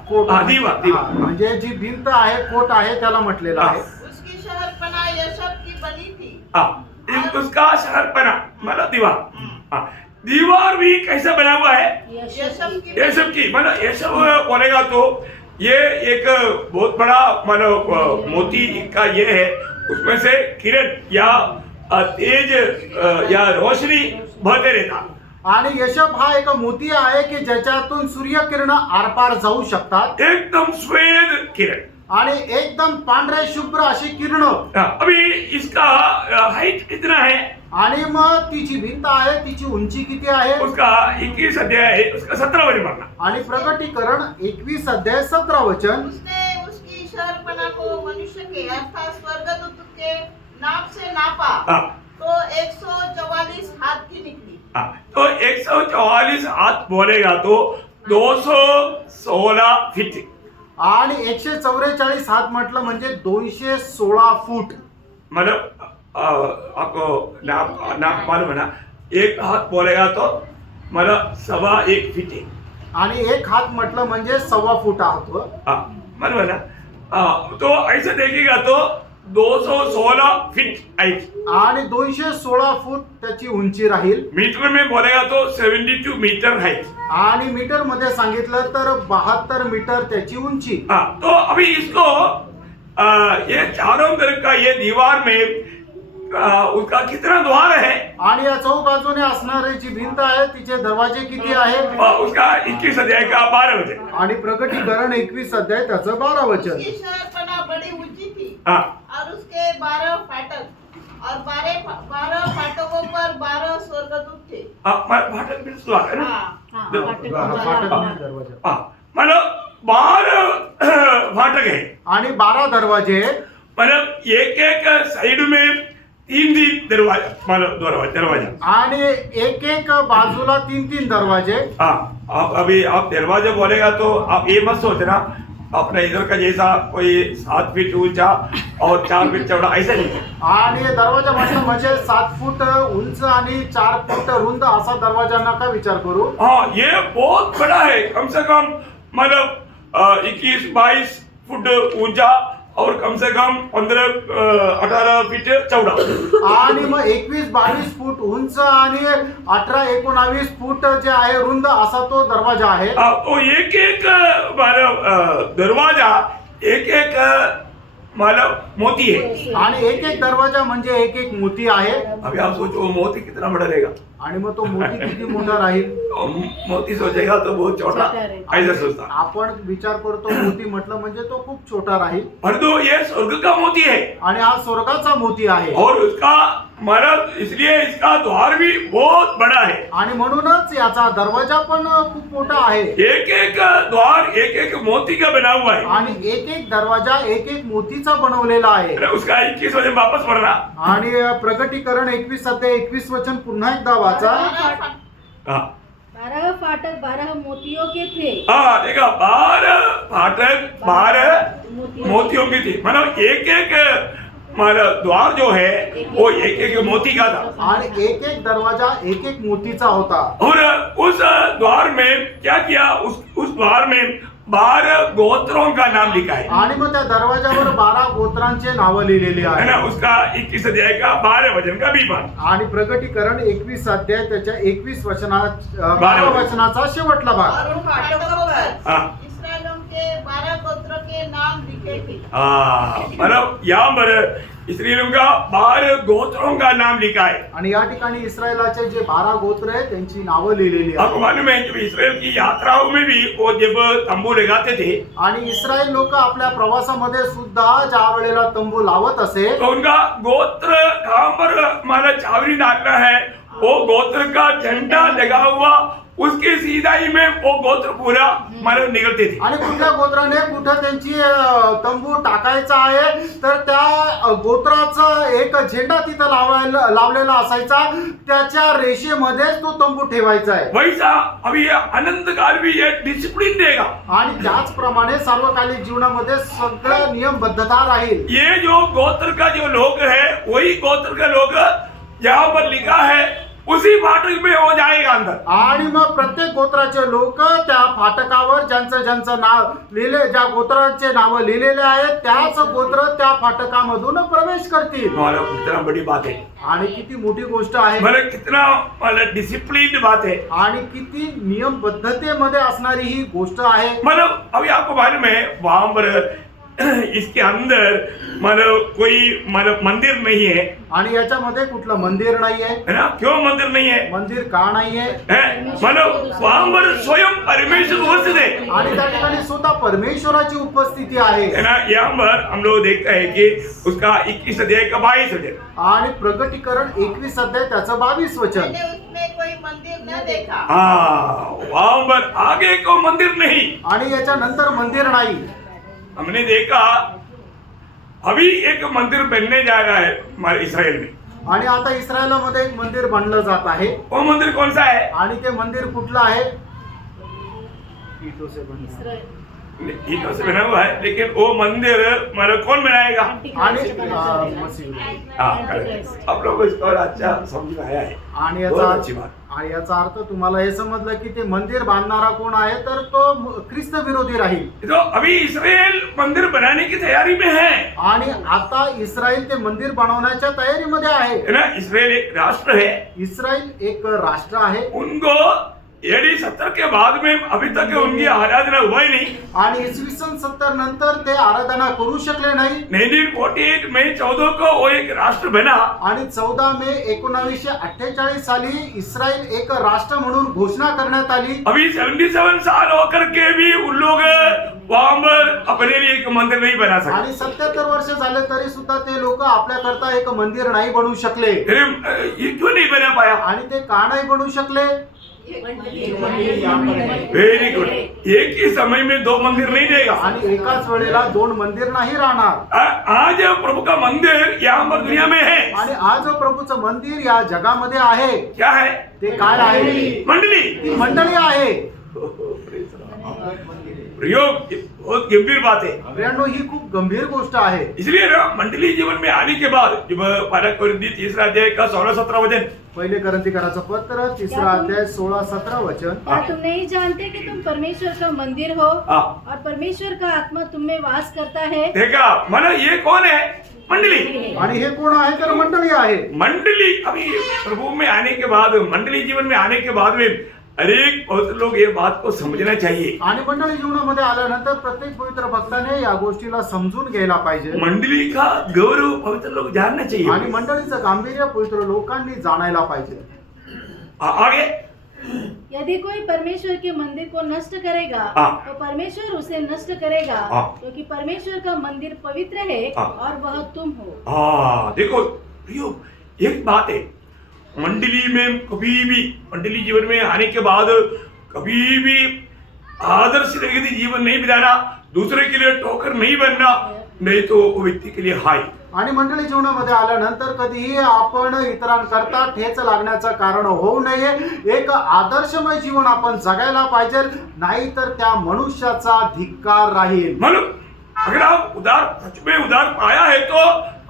कोट. दीवार हा, म्हणजे जी भिंत आहे, कोट आहे, त्याला म्हटलेलं आहे. उसकी शहरपना यशब की बनी थी। उसका शहरपना मतलब दीवार। हाँ, दीवार भी कैसा बना हुआ है, यशब की यशब की, मतलब यशब बोलेगा तो ये एक बहुत बड़ा मतलब मोती का ये है, उसमें से किरण या तेज या रोशनी बहते रहता। आणि यशब हा एक मोती आहे की ज्याच्यातून सूर्यकिरण आरपार जाऊ शकतात. एकदम श्वेत किरण। आणि एकदम पांढऱ्या शुभ्र अशी किरण. अभी इसका हाइट कितना है, आणि मग तिची भिंत आहे, तिची उंची किती आहे. उसका 21 अध्याय है, उसका 17 वचन पढ़ना। आणि प्रगटीकरण 21 अध्याय 17 वचन. उसने उसकी शहरपना को मनुष्य के अर्थात स्वर्गदूत के नाप से नापा हाँ तो 144 हाथ की निकली। हाँ, तो 144 हाथ बोलेगा तो 216 फीट। आणि 144 हात म्हटलं म्हणजे 216 फूट. मतलब आपको नाप मालूम है ना, एक हाथ बोलेगा तो मतलब 1.25 फीट है। आणि एक हात म्हटलं म्हणजे 1.25 फूट आहोत. हाँ मालूम है ना। तो ऐसे देखेगा तो 216 फीट हाइट, आणि 216 फूट त्याची उंची राहील. मीटर में बोलेगा तो 72 मीटर हाइट। आणि मीटर मध्ये सांगितलं तर 72 मीटर त्याची उंची. हाँ, तो अभी इसको ये चारों तरफ का ये दीवार में उसका कितना द्वार है, आणि या चौबाजूने असणारी जी भिंत आहे तिचे दरवाजे किती आहेत. उसका 21 अध्याय का 12 वचन। आणि प्रगटीकरण 21 अध्याय त्याचं 12 वचन. उसकी शहरपना बड़ी ऊंची थी हाँ और उसके 12 फाटक और 12 फाटकों पर 12 स्वर्गदूत थे। फाटक भी द्वार है ना। हाँ, फाटक आणि दरवाजा. हाँ, मतलब 12 फाटक है, आणि 12 दरवाजे. मतलब एक एक साइड में 3 दरवाजा, मतलब दरवाजा। आणि एक एक बाजूला 3 दरवाजे. हाँ, आप अभी आप दरवाजा बोलेगा तो आप ये मत सोचना अपना इधर का जैसा कोई 7 फीट ऊंचा और 4 फीट चौड़ा, ऐसा नहीं। आणि दरवाजा म्हटलं म्हणजे 7 फूट उंच आणि 4 फूट रुंद असा दरवाजा नका विचार करू. हाँ, ये बहुत बड़ा है, कम से कम मतलब 21-22 फुट ऊंचा और कम से कम 15-18 फीट चौड़ा। आणि मग 21-22 फूट उंच आणि 18-19 फूट जे आहे रुंद असा तो दरवाजा आहे. तो एक एक दरवाजा एक एक मतलब मोती है। आणि एक एक दरवाजा म्हणजे एक एक मोती आहे. अभी आप सोचो वो मोती कितना बड़ा रहेगा, आणि मग तो मोती किती मोठा राहील. मोती सोचेगा तो बहुत छोटा, ऐसा सोचता। आपण विचार करतो मोती म्हटलं म्हणजे तो खूप छोटा राहील. परंतु ये स्वर्ग का मोती है आणि हा स्वर्गाचा मोती आहे. और उसका मतलब इसलिए इसका द्वार भी बहुत बड़ा है। आणि म्हणूनच याचा दरवाजा पण खूप मोठा आहे. एक एक द्वार एक एक मोती का बना हुआ है। आणि एक एक दरवाजा एक एक मोतीचा बनवलेला आहे. उसका 21 वचन वापस पढ़ना। आणि प्रगटीकरण 21 अध्याय 21 वचन पुन्हा एकदा वाचा. 12 फाटक 12 मोतियों के थे। हाँ देखा, 12 फाटक 12 मोतियों की थी, मतलब एक एक मतलब द्वार जो है वो एक एक मोती का था। आणि एक एक दरवाजा एक एक मोतीचा होता. और उस द्वार में क्या किया, उस द्वार में 12 गोत्रों का नाम लिखा है। आणि मग त्या दरवाजावर 12 गोत्रांचे नावं लिहिलेली है ना। आहे. उसका 21 अध्याय का 12 वचन का भी पाठ। आणि प्रगटीकरण 21 अध्याय त्याच्या 21 12 वचनाचा शेवटला भाग. और उन फाटकों पर हाँ के 12 गोत्र के नाम लिखे थे। मतलब यहाँ पर इसराइलियों का 12 गोत्रों का नाम लिखा है। आणि या ठिकाणी इस्रायलाचे जे 12 गोत्र आहेत त्यांची नावं लिहिलेली आपको आहेत. मालूम है जब इसराइल की यात्राओं में भी वो जब तंबू लगाते थे आणि इस्रायल लोक आपल्या प्रवासामध्ये सुद्धा ज्या वेळेला तंबू लावत असे तो उनका गोत्र कहाँ पर हमारा चावरी डालना है, वो गोत्र का झंडा लगा हुआ उसके सीधाई में वो गोत्र पूरा हमारे निकलते थे। आणि कुठल्या गोत्राने कुठं त्यांची तंबू टाकायचा आहे तर त्या गोत्राचा एक झेंडा तिथं लावलेला असायचा, त्याच्या रेषेमध्येच तो तंबू ठेवायचा आहे. वैसा अभी ये अनंत काल भी ये डिसिप्लिन देगा। आणि त्याचप्रमाणे सार्वकालिक जीवनामध्ये सगळं नियमबद्धता राहील. ये जो गोत्र का जो लोग है वही गोत्र का लोग जहाँ पर लिखा है उसी फाटक में हो जाएगा अंदर। आणि मग प्रत्येक गोत्राचे लोक त्या फाटकावर ज्यांचं नाव लिहिले, ज्या गोत्राचे नाव लिहिलेले आहेत त्याच गोत्र त्या फाटकामधून प्रवेश करतील. मतलब कितना बड़ी बात है, आणि किती मोठी गोष्ट आहे, मतलब कितना मतलब डिसिप्लिन बात है। आणि किती नियमबद्धतेमध्ये असणारी ही गोष्ट आहे. मतलब अभी आपको मालूम है वहां पर इसके अंदर मतलब कोई मतलब मंदिर नहीं है, आणि याच्यामध्ये कुठलं मंदिर नाहीये. है ना? क्यों मंदिर नहीं है? मंदिर का नाहीये? मतलब वहां पर स्वयं परमेश्वर उपस्थित है। आणि त्या ठिकाणी स्वतः परमेश्वराची उपस्थिती आहे. है ना? यहाँ पर हम लोग देखते हैं कि उसका 21 अध्याय का 22 अध्याय, आणि प्रगटीकरण 21 अध्याय त्याचं 22 वचन. मैंने उसमें कोई मंदिर न देखा। वहां पर आगे को मंदिर नहीं। आणि याच्यानंतर मंदिर नाही. हमने देखा अभी एक मंदिर बनने जा रहा है हमारे इसराइल में। आणि आता इस्रायलामध्ये एक मंदिर बांधलं जात आहे. वो मंदिर कौन सा है? आणि ते मंदिर कुठलं आहे? ईंटों से बनलं. इस्रायल ईंटों से बना हुआ है, लेकिन वो मंदिर मतलब कौन बनाएगा? आणि मसीह. हाँ, correct. आप लोगों को इसका और अच्छा समझ में आया है। आणि बहुत याचा अच्छी बात। आणि याचा अर्थ तुम्हाला हे समजलं की ते मंदिर बांधणारा कोण आहे, तर तो ख्रिस्त विरोधी राहील. तो अभी इसराइल मंदिर बनाने की तैयारी में है। आणि आता इस्रायल ते मंदिर बनवण्याच्या तयारीमध्ये आहे. है ना? इसराइल एक राष्ट्र है। इस्रायल एक राष्ट्र आहे. उनको AD 70 के बाद में अभी तक उनकी आराधना हुआ ही नहीं। आणि इसवी सन 70 नंतर ते आराधना करू शकले नाही. 1948 में 14 को वो एक राष्ट्र बना। आणि 14 मे 1948 साली इस्रायल एक राष्ट्र म्हणून घोषणा करण्यात आली. अभी 77 साल होकर के भी उन लोग वहां पर अपने लिए एक मंदिर नहीं बना सकते। आणि 77 वर्ष झाले तरी सुद्धा ते लोक आपल्याकरता एक मंदिर नाही बनवू शकले. फिर ये क्यों नहीं बना पाया? आणि ते का नाही बनवू शकले? Very good. एक ही समय में 2 मंदिर नहीं देगा। आणि एकाच वेळेला 2 मंदिर नाही राहणार. आज प्रभु का मंदिर यहाँ पर दुनिया में है। आणि आज प्रभूचं मंदिर या जगामध्ये आहे. क्या है? ते काय आहे? मंडली। ती मंडळी आहे. प्रयोग बहुत गंभीर बात है। प्रियांनो, ही खूप गंभीर गोष्ट आहे. इसलिए ना मंडली जीवन में आने के बाद जब 12 कोरिन्थी 3 अध्याय का 16-17 वचन, पहिले करंथीकराचं पत्र 3 अध्याय 16-17 वचन. क्या तुम नहीं जानते कि तुम परमेश्वर का मंदिर हो हाँ। और परमेश्वर का आत्मा तुम में वास करता है? देखा मतलब ये कौन है? मंडली। आणि हे कोण आहे? तर मंडळी आहे. मंडली अभी प्रभु में आने के बाद, मंडली जीवन में आने के बाद में अनेक बहुत लोग ये बात को समझना चाहिए। आणि मंडळी जीवनामध्ये आल्यानंतर प्रत्येक पवित्र भक्ताने या गोष्टीला समजून घ्यायला पाहिजे. मंडली का गौरव पवित्र लोग जानना आणि चाहिए। मंडळीचं गांभीर्य पवित्र लोकांनी जाणायला पाहिजे. आगे यदि कोई परमेश्वर के मंदिर को नष्ट करेगा हाँ। तो परमेश्वर उसे नष्ट करेगा, हाँ। क्योंकि परमेश्वर का मंदिर पवित्र है हाँ। और वह तुम हो। देखो प्रियो, एक बात है, मंडली में कभी भी, मंडली जीवन में आने के बाद कभी भी आदर्श रहित जीवन नहीं बिताना, दूसरे के लिए ठोकर नहीं बनना, नहीं तो वो व्यक्ति के लिए हाय। आणि मंडळी जीवनामध्ये आल्यानंतर कधीही आपण इतरांकरता ठेच लागण्याचं कारण होऊ नये. एक आदर्शमय जीवन आपण जगायला पाहिजे, नाहीतर त्या मनुष्याचा धिक्कार राहील. मतलब अगर आप उदार, सच में उदार पाया है तो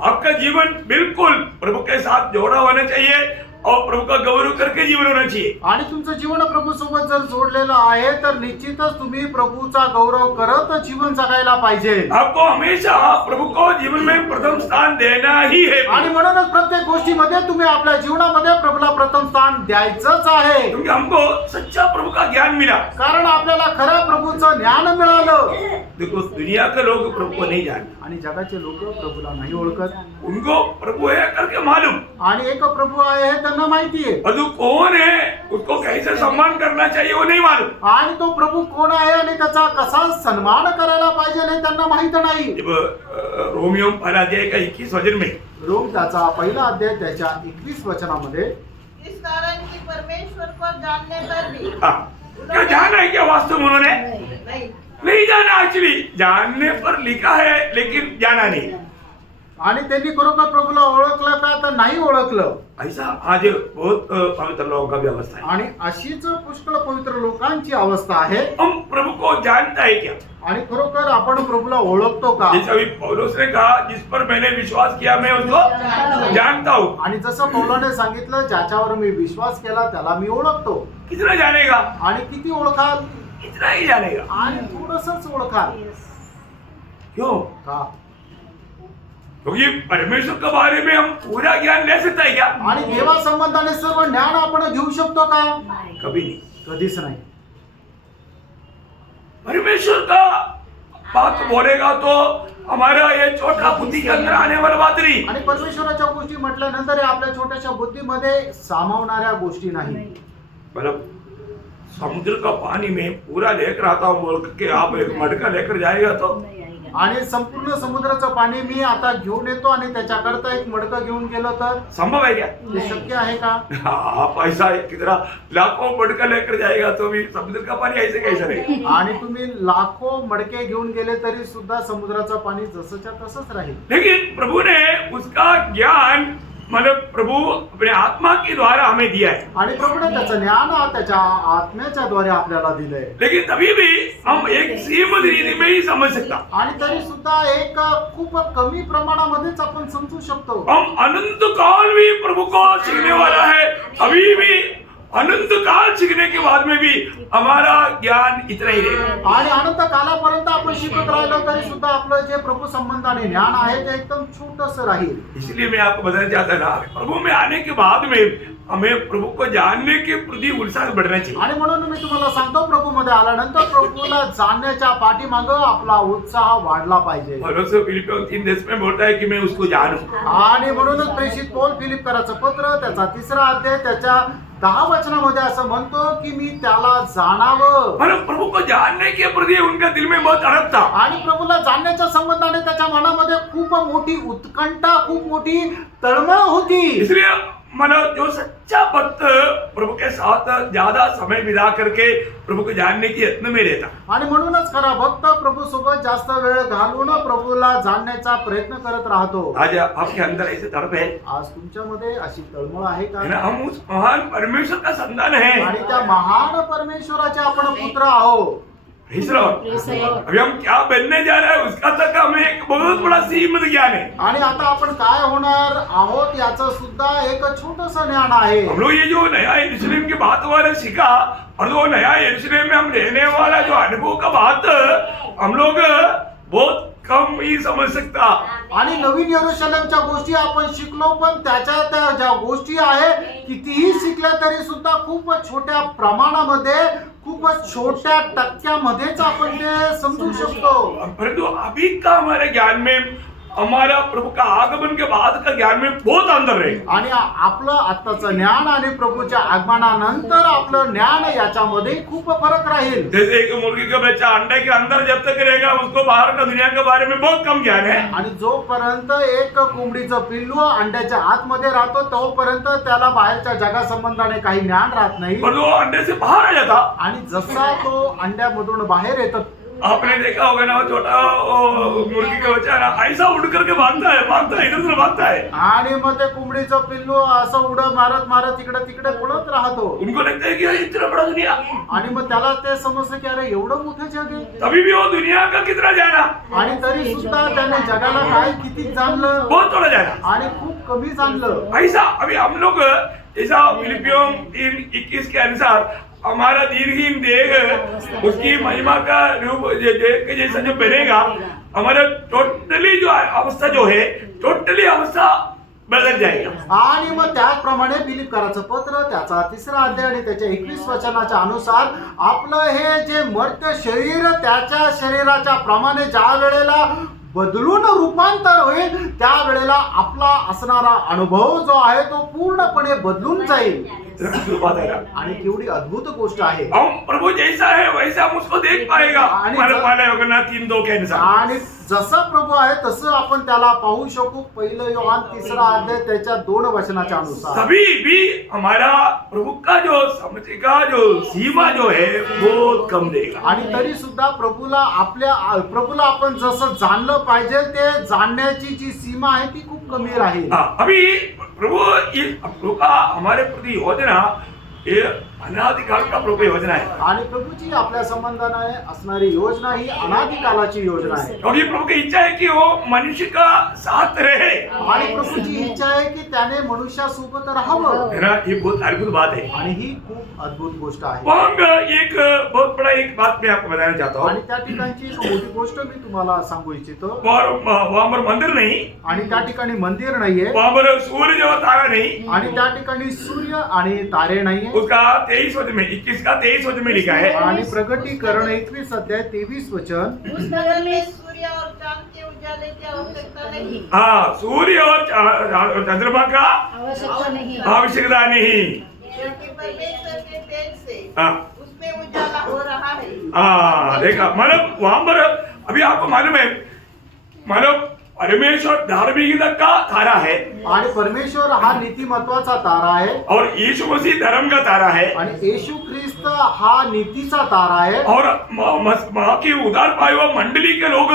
आपका जीवन बिल्कुल प्रभु के साथ जोड़ा होना चाहिए और प्रभु का गौरव करके जीवन होना चाहिए। आणि तुमचं जीवन प्रभू सोबत जर जोडलेलं आहे तर निश्चितच तुम्ही प्रभूचा गौरव करत जीवन जगायला पाहिजे। आपको हमेशा प्रभु को जीवन में प्रथम स्थान देना ही है, आणि म्हणूनच प्रत्येक गोष्टीमध्ये तुम्ही आपल्या जीवनामध्ये प्रभूला प्रथम स्थान द्यायचंच आहे, क्योंकि हमको सच्चा प्रभु का ज्ञान मिला। कारण आपल्याला खऱ्या प्रभूचं ज्ञान मिळालं। देखो दुनिया के लोग प्रभु को नहीं जानते, आणि जगाचे लोक प्रभूला नाही ओळखत, उनको प्रभु है करके मालूम, आणि एक प्रभू आहे हे त्यांना माहिती आहे, प्रभु कौन है उसको कैसे सम्मान करना चाहिए वो नहीं मालूम। आणि तो प्रभू कोण आहे आणि त्याचा कसा सन्मान करायला पाहिजे हे त्यांना माहित नाही। जब रोमियो पहला अध्याय का 21 वचन में रोम त्याचा पहिला अध्याय त्याच्या 21 वचनामध्ये, इस कारण कि परमेश्वर को जानने पर भी क्या जाना है क्या वास्तव में उन्होंने नहीं नहीं जाना, एक्चुअली जानने पर लिखा है लेकिन जाना नहीं। आणि त्यांनी खरोखर प्रभूला ओळखलं का तर नाही ओळखलं। ऐसा आज बहुत पवित्र लोगों का भी अवस्था है। आणि अशीच पुष्कळ पवित्र लोकांची अवस्था आहे। हम प्रभु को जानता है क्या? आणि खरोखर आपण प्रभूला ओळखतो का? जैसे अभी पौलुस ने कहा जिस पर मैंने विश्वास किया मैं उसको जानता हूँ। आणि जसं पौलाने सांगितलं ज्याच्यावर मी विश्वास केला त्याला मी ओळखतो। कितना जानेगा? आणि किती ओळखाल? इतना ही जानेगा। आणि थोडंसंच ओळखाल। क्यों? का? क्योंकि परमेश्वर के बारे में हम पूरा ज्ञान ले सकते हैं क्या? आणि देवा संबंधाने सर्व ज्ञान आपण घेऊ शकतो का? कभी नहीं। कधीच नाही। परमेश्वर का बात बोलेगा तो हमारा ये छोटा बुद्धि के अंदर आने वाला बात नहीं। आणि परमेश्वराच्या गोष्टी म्हटल्यानंतर हे आपल्या छोट्याशा बुद्धीमध्ये सामावणाऱ्या गोष्टी नाही। मतलब समुद्र का पानी में पूरा लेकर आता हूँ बोल के आप एक मटका लेकर जाएगा तो आणि संपूर्ण समुद्राचं पाणी मी आता घेऊन येतो आणि त्याच्याकरता एक मडकं घेऊन गेलो तर संभव है क्या? हे शक्य आहे का? आप ऐसा कितना लाखों मटका लेकर जाएगा तो भी समुद्र का पानी ऐसे कैसे रहेगा? आणि तुम्ही लाखो मडके घेऊन गेले तरी सुद्धा समुद्राचं पाणी जसंच्या तसंच राहील। लेकिन प्रभु ने उसका ज्ञान मतलब प्रभु अपने आत्मा के द्वारा हमें दिया है। आणि प्रभूने त्याचं ज्ञान त्याच्या आत्म्याच्या द्वारे आपल्याला दिलंय। लेकिन तभी भी हम एक सीमित रीति में ही समझ सकता। आणि तरी सुद्धा एक खूप कमी प्रमाणामध्येच आपण समजू शकतो। हम अनंत काल भी प्रभु को सीखने वाला है, अभी भी अनंत काल सीखने के बाद में भी हमारा ज्ञान इतना ही रहेगा। आणि अनंत कालापर्यंत आपण शिकत राहिलो तरी सुद्धा आपलं जे प्रभू संबंधाने ज्ञान आहे ते एकदम छोटंसं राहील। इसलिए मैं आपको बताना चाहता था प्रभु में आने के बाद में हमें प्रभु को जानने के प्रति उत्साह बढ़ना चाहिए। आणि म्हणून मी तुम्हाला सांगतो प्रभू मध्ये आल्यानंतर प्रभूला जाणण्याच्या पाठीमागं आपला उत्साह वाढला पाहिजे। पौलुस फिलिपियों 3:10 में बोलता है कि मैं उसको जानूं। आणि म्हणूनच प्रेषित पौल फिलिप्पीकराचं पत्र त्याचा 3रा अध्याय त्याच्या 10 वचनामध्ये असं म्हणतो की मी त्याला जाणावं। मतलब प्रभु को जानने के प्रति उनका दिल में बहुत तड़प था। आणि प्रभूला जाणण्याच्या संबंधाने त्याच्या मनामध्ये खूप मोठी उत्कंठा, खूप मोठी तळमळ होती। इसलिए मतलब जो सच्चा भक्त प्रभु के साथ ज्यादा समय बिता करके प्रभु को जानने की यत्न में रहता। आणि म्हणूनच खरा भक्त प्रभू सोबत जास्त वेळ घालवून प्रभूला जाणण्याचा प्रयत्न करत राहतो। आज आपके अंदर ऐसे तड़प है आज तुमच्यामध्ये अशी तळमळ आहे का? ना? हम उस महान परमेश्वर का संतान है। आणि त्या महान परमेश्वराचे आपण पुत्र आहोत। अभी हम क्या बनने जा रहे हैं उसका तक हमें एक बहुत बड़ा सीमित ज्ञान है। आणि आता आपण काय होणार आहोत याचं सुद्धा एक छोटंसं ज्ञान आहे। हम लोग ये जो नया यरूशलेम की बात वाले सीखा और वो नया यरूशलेम में हम रहने वाला जो अनुभव का बात हम लोग बहुत कम ही समझ सकता। आणि नवीन यरूशलेमच्या गोष्टी आपण शिकलो पण त्याच्या त्या ज्या गोष्टी आहे कितीही शिकल्या तरी सुद्धा खूप छोट्या प्रमाणामध्ये, खूप छोट्या टक्क्यामध्येच आपण ते समजू शकतो। परंतु अभी का हमारे ज्ञान में हमारा प्रभु का आगमन के बाद का ज्ञान में बहुत अंतर है। आणि आपलं आत्ताचं ज्ञान आणि प्रभूच्या आगमनानंतर आपलं ज्ञान याच्यामध्ये खूप फरक राहील। जैसे एक मुर्गी का बच्चा अंडे के अंदर जब तक रहेगा उसको बाहर का दुनिया के बारे में बहुत कम ज्ञान है। आणि जोपर्यंत एक कोंबडीचं पिल्लू अंड्याच्या आतमध्ये राहतो तोपर्यंत त्याला बाहेरच्या जगासंबंधाने काही ज्ञान राहत नाही। और वो अंडे से बाहर आ जाता आणि जसा तो अंड्यामधून बाहेर येतो आपने देखा होगा ना वो छोटा वो मुर्गी का बच्चा ना ऐसा उड़ करके भागता है इधर उधर भागता है। आणि मग ते कोंबडीचं पिल्लू असं उडत मारत इकडे तिकडे पळत राहतो उनको लगता है कि यार इतना बड़ा दुनिया, आणि मग त्याला ते समजतं की अरे एवढं मोठं जग आहे. तभी भी वो दुनिया का कितना जाना, आणि तरी सुद्धा त्याने जगाला काय किती जाणलं बहुत थोड़ा जाना। आणि खूप कमी जाणलं. ऐसा अभी हम लोग ऐसा फिलिपियों 3:21 के अनुसार हमारा दीर्घहीन देह उसकी महिमा का रूप देख के जैसा जो बनेगा, हमारा टोटली जो अवस्था जो है टोटली अवस्था बदल जाएगा। आणि मग त्याचप्रमाणे फिलिपकराचं पत्र त्याचा 3रा अध्याय आणि त्याच्या 21 वचनाच्या अनुसार आपलं हे जे मर्त्य शरीर त्याच्या शरीराच्या प्रमाणे ज्या वेळेला बदलून रूपांतर होईल त्यावेळेला आपला असणारा अनुभव जो आहे तो पूर्णपणे बदलून जाईल. आणि केवढी अद्भुत गोष्ट आहे. हम प्रभु जैसा है वैसा हम उसको देख पाएगा। आणि हमारा पहला योगना 3:2 के अनुसार। आणि जसं प्रभू आहे तसं आपण त्याला पाहू शकू. 1 योहान 3रा अध्याय त्याच्या 2 वचनाच्या अनुसार. तभी भी हमारा प्रभु का जो समझ का जो सीमा जो है वो कम देगा। आणि तरी सुद्धा प्रभूला आपण जसं जाणलं पाहिजे ते जाणण्याची जी सीमा आहे ती खूप कमी राहील. अभी प्रभु का हमारे प्रति योजना ये अनादिकाल का प्रभु योजना है। आणि प्रभूची आपल्या संबंधाने असणारी योजना ही अनादिकालाची योजना आहे. क्योंकि प्रभु की इच्छा है कि वो मनुष्य का साथ रहे। आणि प्रभूची इच्छा आहे की त्याने मनुष्यासोबत राहावं. है ना, ये बहुत अद्भुत बात है। आणि ही खूप अद्भुत गोष्ट आहे. वहाँ एक बहुत बड़ा एक बात मैं आपको बताना चाहता हूँ। आणि त्या ठिकाणची एक मोठी गोष्ट मी तुम्हाला सांगू इच्छितो. वहाँ पर मंदिर नहीं, आणि त्या ठिकाणी मंदिर नाहीये. वहाँ पर सूर्य और तारा नहीं, आणि त्या ठिकाणी सूर्य आणि तारे नाहीये. उसका 23 वचन में 21 का 23 वचन में लिखा है। आणि प्रगटीकरण 21 अध्याय 23 वचन. उस नगर में सूर्य और चांद के उजाले की आवश्यकता नहीं। हाँ, सूर्य और चंद्रमा का आवश्यकता नहीं। आवश्यकता नहीं। क्योंकि परमेश्वर के तेज से हाँ उसमें उजाला हो रहा है। हाँ, देखा मतलब वहां पर अभी आपको मालूम है, मतलब परमेश्वर धार्मिकता का तारा है आणि परमेश्वर हा नीतिमत्वाचा तारा आहे. और यीशु मसीह धर्म का तारा है आणि येशू ख्रिस्त हा नीतीचा तारा आहे. और माँ की उदार पाए हुए मंडली के लोग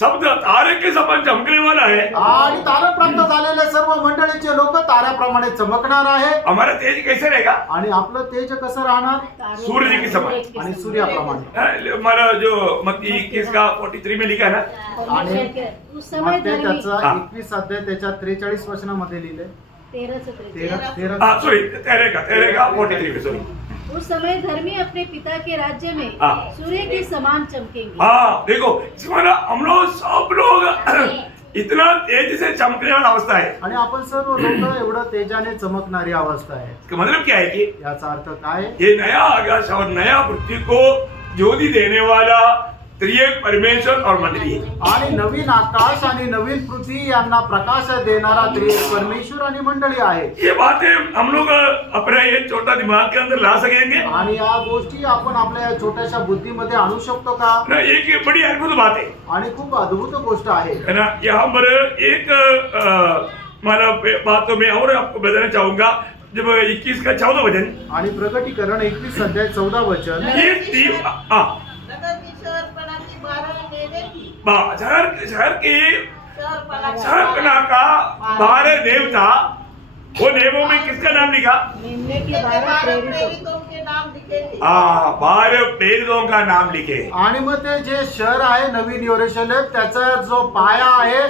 सब तारे के समान चमकने वाला है। आणि तारा प्राप्त झालेले सर्व मंडळीचे लोक ताऱ्याप्रमाणे चमकणार आहे. हमारा तेज कैसे रहेगा? आणि आपलं तेज कसं राहणार? सूर्य के समान। आणि सूर्याप्रमाणे. हमारा जो मत्ती 21 का 43 में लिखा है ना, परमेश्वर के उस समय मत्ती धर्मी त्याचा हा. 21 अध्याय त्याच्या 43 वचनामध्ये लिहिलंय. 13 से 13। 13 सॉरी तेरे का 43 में सॉरी। उस समय धर्मी अपने पिता के राज्य में हाँ। सूर्य के समान चमकेंगे। हाँ देखो, इसमें ना हम लोग सब लोग इतना तेज से चमकने वाला अवस्था है। आणि आपण सर्व लोक एवढं तेजाने चमकणारी अवस्था आहे. इसका मतलब क्या है कि याचा अर्थ काय? ये नया आकाश और नया पृथ्वी को ज्योति देने वाला त्रिएक परमेश्वर और मंडली है। आणि नवीन आकाश आणि नवीन पृथ्वी यांना प्रकाश देणारा त्रिएक परमेश्वर आणि मंडळी आहे. ये बातें हम लोग अपने ये छोटा दिमाग के अंदर ला सकेंगे आणि या गोष्टी आपण आपल्या या छोट्याशा बुद्धीमध्ये आणू शकतो का? ना? एक बड़ी अद्भुत बात है आणि खूप अद्भुत गोष्ट आहे. है ना। यहाँ पर एक मतलब बात तो मैं और आपको बताना चाहूंगा। जब 21 का 14 वचन, आणि प्रगटीकरण 21 अध्याय 14 वचन. ये टीम नगर की शहरपनाची 12 नेवे थी। शहर के शहरपना शहरपना का 12 देव था। वो देवों में किसका नाम लिखा? निन्ने के के 12 12 प्रेरितों प्रेरितों के नाम लिखे थे। 12 प्रेरितों का नाम लिखे। आणि मग ते जे शहर आहे नवीन यरूशलेम त्याचा जो पाया आहे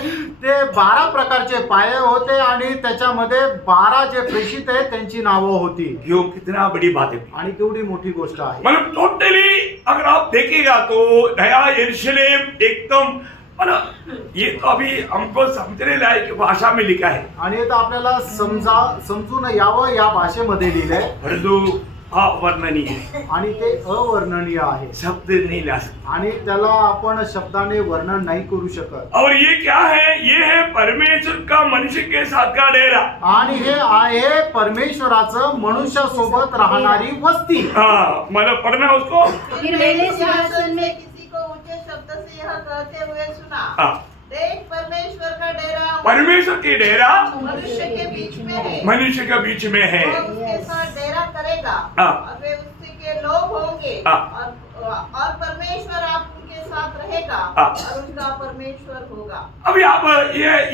ते 12 प्रकारचे पाये होते आणि त्याच्यामध्ये 12 जे प्रेषित आहेत त्यांची नावं होती. क्यों, कितना बड़ी बात है। आणि केवढी मोठी गोष्ट आहे. मतलब टोटली अगर आप देखेगा तो नया यरूशलेम एकदम, मतलब ये तो अभी हमको समझने लायक भाषा में लिखा है। आणि आता आपल्याला समजून यावं या भाषेमध्ये लिहिलंय. परंतु अवर्णनीय है, आणि ते अवर्णनीय आहे. शब्द नहीं ला सकते। आणि त्याला आपण शब्दाने वर्णन नाही करू शकत. और ये क्या है? ये है परमेश्वर का मनुष्य के साथ का डेरा। आणि हे आहे परमेश्वराचं मनुष्यासोबत राहणारी वस्ती. हाँ, मतलब पढ़ना उसको। फिर मैंने सिंहासन में किसी को ऊंचे शब्द से यह कहते हुए सुना, हाँ, देख परमेश्वर का डेरा परमेश्वर की डेरा मनुष्य के बीच में है। मनुष्य के बीच में है। वह उसके साथ डेरा करेगा हाँ। और वे उसके लोग होंगे हाँ। और परमेश्वर आप उनके साथ रहेगा हाँ। और उनका परमेश्वर होगा। अभी आप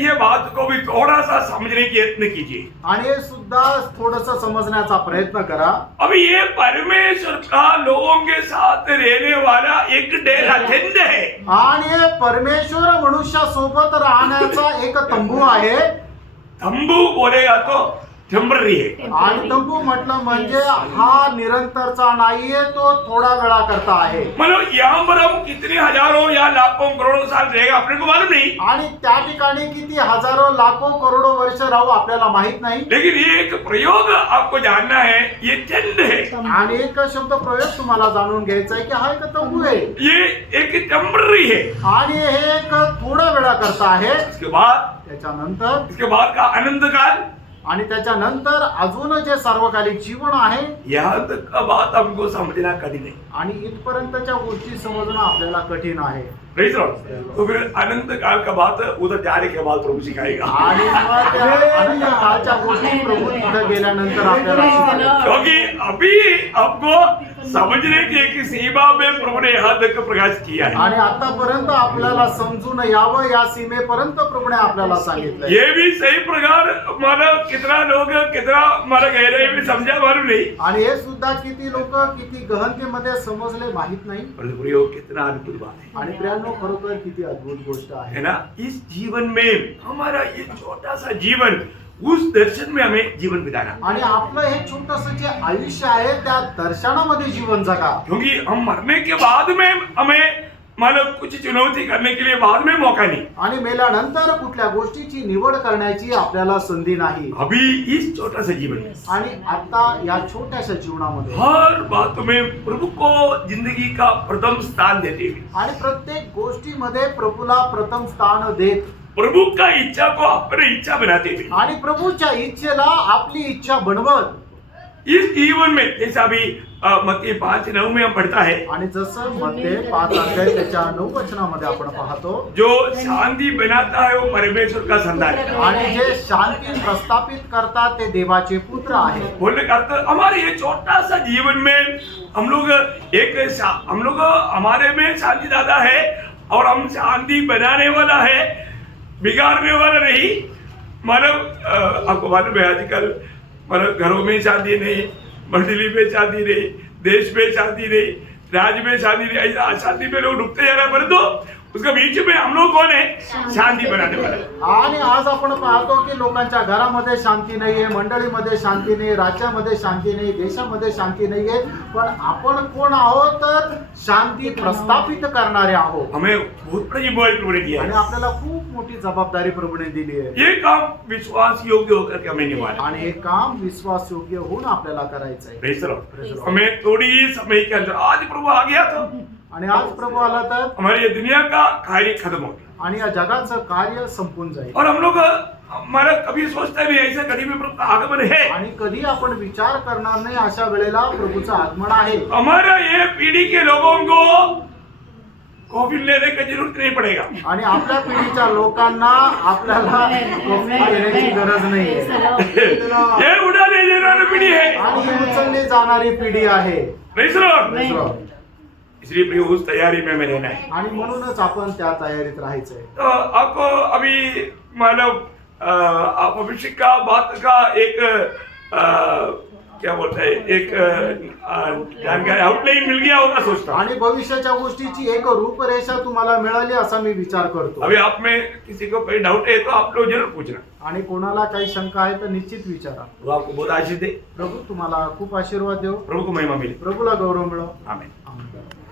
ये बात को भी थोड़ा सा समझने की यत्न कीजिए। आणि हे सुद्धा थोडस समजण्याचा प्रयत्न करा। अभी ये परमेश्वर का लोगों के साथ रहने वाला एक डेरा टेंट है। आणि हे परमेश्वर मनुष्यासोबत राहण्याचा एक तंबू आहे। तंबू बोलेगा तो टेम्पररी है। आणि तंबू म्हटलं म्हणजे हा निरंतरचा नाहीये, तो थोडा वेळा करता आहे। मतलब यहाँ पर हम कितने हजारों या लाखों करोड़ों साल रहेगा अपने को मालूम नहीं, आणि त्या ठिकाणी किती हजारो लाखो करोडो वर्ष राहू आपल्याला माहित नाही। लेकिन ये एक प्रयोग आपको जानना है, ये टेंट है, आणि एक शब्द प्रयोग तुम्हाला जाणून घ्यायचा आहे की हा एक तंबू आहे ये एक टेम्पररी है। आणि हे एक थोडा वेळा करता आहे। इसके बाद त्याच्यानंतर का अनंत काल, आणि त्याच्यानंतर अजून जे सार्वकालिक जीवन आहे, यहाँ तक का बात हमको समझना कठिन है। आणि इथपर्यंतच्या गोष्टी समजणं आपल्याला कठीण आहे। Praise the Lord. तो फिर अनंत काल का बात उधर जाने के बाद प्रभु सिखाएगा, आणि मग त्या अनंत काळच्या गोष्टी प्रभू तिथं गेल्यानंतर आपल्याला शिकवेल। क्योंकि अभी आपको समझने की एक सीमा में प्रभु ने यहाँ तक प्रकाश किया है। आणि आतापर्यंत आपल्याला समजून यावं या सीमेपर्यंत प्रभूने आपल्याला सांगितलंय। ये भी सही प्रकार मानो कितना लोग कितना मानो गहराई में समझा मालूम नहीं, आणि हे सुद्धा किती लोक किती गहनतेमध्ये समजले माहित नाही। परंतु प्रयोग कितना अद्भुत बात है, आणि प्रियांनो खरोखर किती अद्भुत गोष्ट है आहे ना। इस जीवन में हमारा ये छोटा सा जीवन, उस दर्शन में हमें जीवन बिताना, आणि आपलं हे छोटंसं जे आयुष्य आहे त्या दर्शनामध्ये जीवन जगा। क्योंकि हम मरने के बाद में हमें मतलब कुछ चुनौती करने के लिए बाद में मौका नहीं, आणि मेल्यानंतर कुठल्या गोष्टीची निवड करण्याची आपल्याला संधी नाही। अभी इस छोटा सा जीवन में आणि आता या छोट्याशा जीवनामध्ये हर बात में प्रभु को जिंदगी का प्रथम स्थान देते हुए, आणि प्रत्येक गोष्टीमध्ये प्रभूला प्रथम स्थान देत, प्रभु का इच्छा को अपनी इच्छा बनाते हुए, आणि प्रभूच्या इच्छेला आपली इच्छा बनवत, इस जीवन में जैसा भी मत्ती 5:9 में हम पढ़ता है, आणि जसं मध्ये 5 अध्याय त्याच्या 9 वचनामध्ये आपण पाहतो, जो शांति बनाता है वो परमेश्वर का संतान है। आणि जे शांती प्रस्थापित करतात ते देवाचे पुत्र आहे। बोलने का अर्थ हमारे ये छोटा सा जीवन में हम लोग हमारे में शांति दाता है, और हम शांति बनाने वाला है, बिगाड़ने वाला नहीं। मतलब आपको मालूम है आजकल मतलब घरों में शांति नहीं, मंडली में शांति नहीं, देश में शांति नहीं, राज्य में शांति नहीं, ऐसा अशांति में लोग डूबते जा रहे हैं। परंतु उसका बीच में हम लोग कौन है? शांति बनाने वाले। आणि आज आपण पाहतो की लोकांच्या घरामध्ये शांती नाहीये, मंडळीमध्ये शांती नाही, राज्यामध्ये शांती नाही, देशामध्ये शांती नाहीये, पण आपण कोण आहोत? तर शांती प्रस्थापित करणारे आहोत। हमें बहुत बड़ी जिम्मेदारी प्रभु ने दिया आणि है। आपल्याला खूप मोठी जबाबदारी प्रभूने दिली आहे, ये काम विश्वास योग्य होकर के हमें निभाना है। आणि हे काम विश्वास योग्य होऊन आपल्याला करायचं आहे। Praise the Lord. हमें थोड़ी ही समय के अंदर आज प्रभु आ गया तो आणि आज प्रभू आला तर हमारी ये दुनिया का कार्य खत्म हो गया, आणि या जगाचं कार्य संपून जाईल। और हम लोग हमारा कभी सोचते नहीं ऐसा कभी में प्रभु का आगमन है। आणि कधी आपण विचार करणार नाही अशा वेळेला प्रभूचं आगमन आहे। हमारा ये पीढ़ी के लोगों को कॉफी लेने की जरूरत नहीं पड़ेगा। आणि आपल्या पिढीच्या लोकांना आपल्याला कॉफी घेण्याची गरज नाही ये उड़ाने देने वाली पीढ़ी है। आणि ही उचलली जाणारी पिढी आहे। Praise the Lord. इसलिए प्रिय उस तैयारी में रहना है। आणि म्हणूनच आपण त्या तयारीत राहायचंय। तो आपको अभी मतलब आप भविष्य का बात का एक क्या बोलते हैं एक जानकारी आउटलाइन मिल गया होगा सोचता हूं। आणि भविष्याच्या गोष्टीची एक रूपरेषा तुम्हाला मिळाली असा मी विचार करतो। अभी आप में किसी को कोई डाउट है तो आप लोग जरूर पूछना। आणि कोणाला काही शंका आहे तर निश्चित विचारा। वो आपको बहुत आशीष दे, प्रभू तुम्हाला खूप आशीर्वाद देव, प्रभु को महिमा मिले। प्रभूला गौरव मिळो। आमीन। आमीन।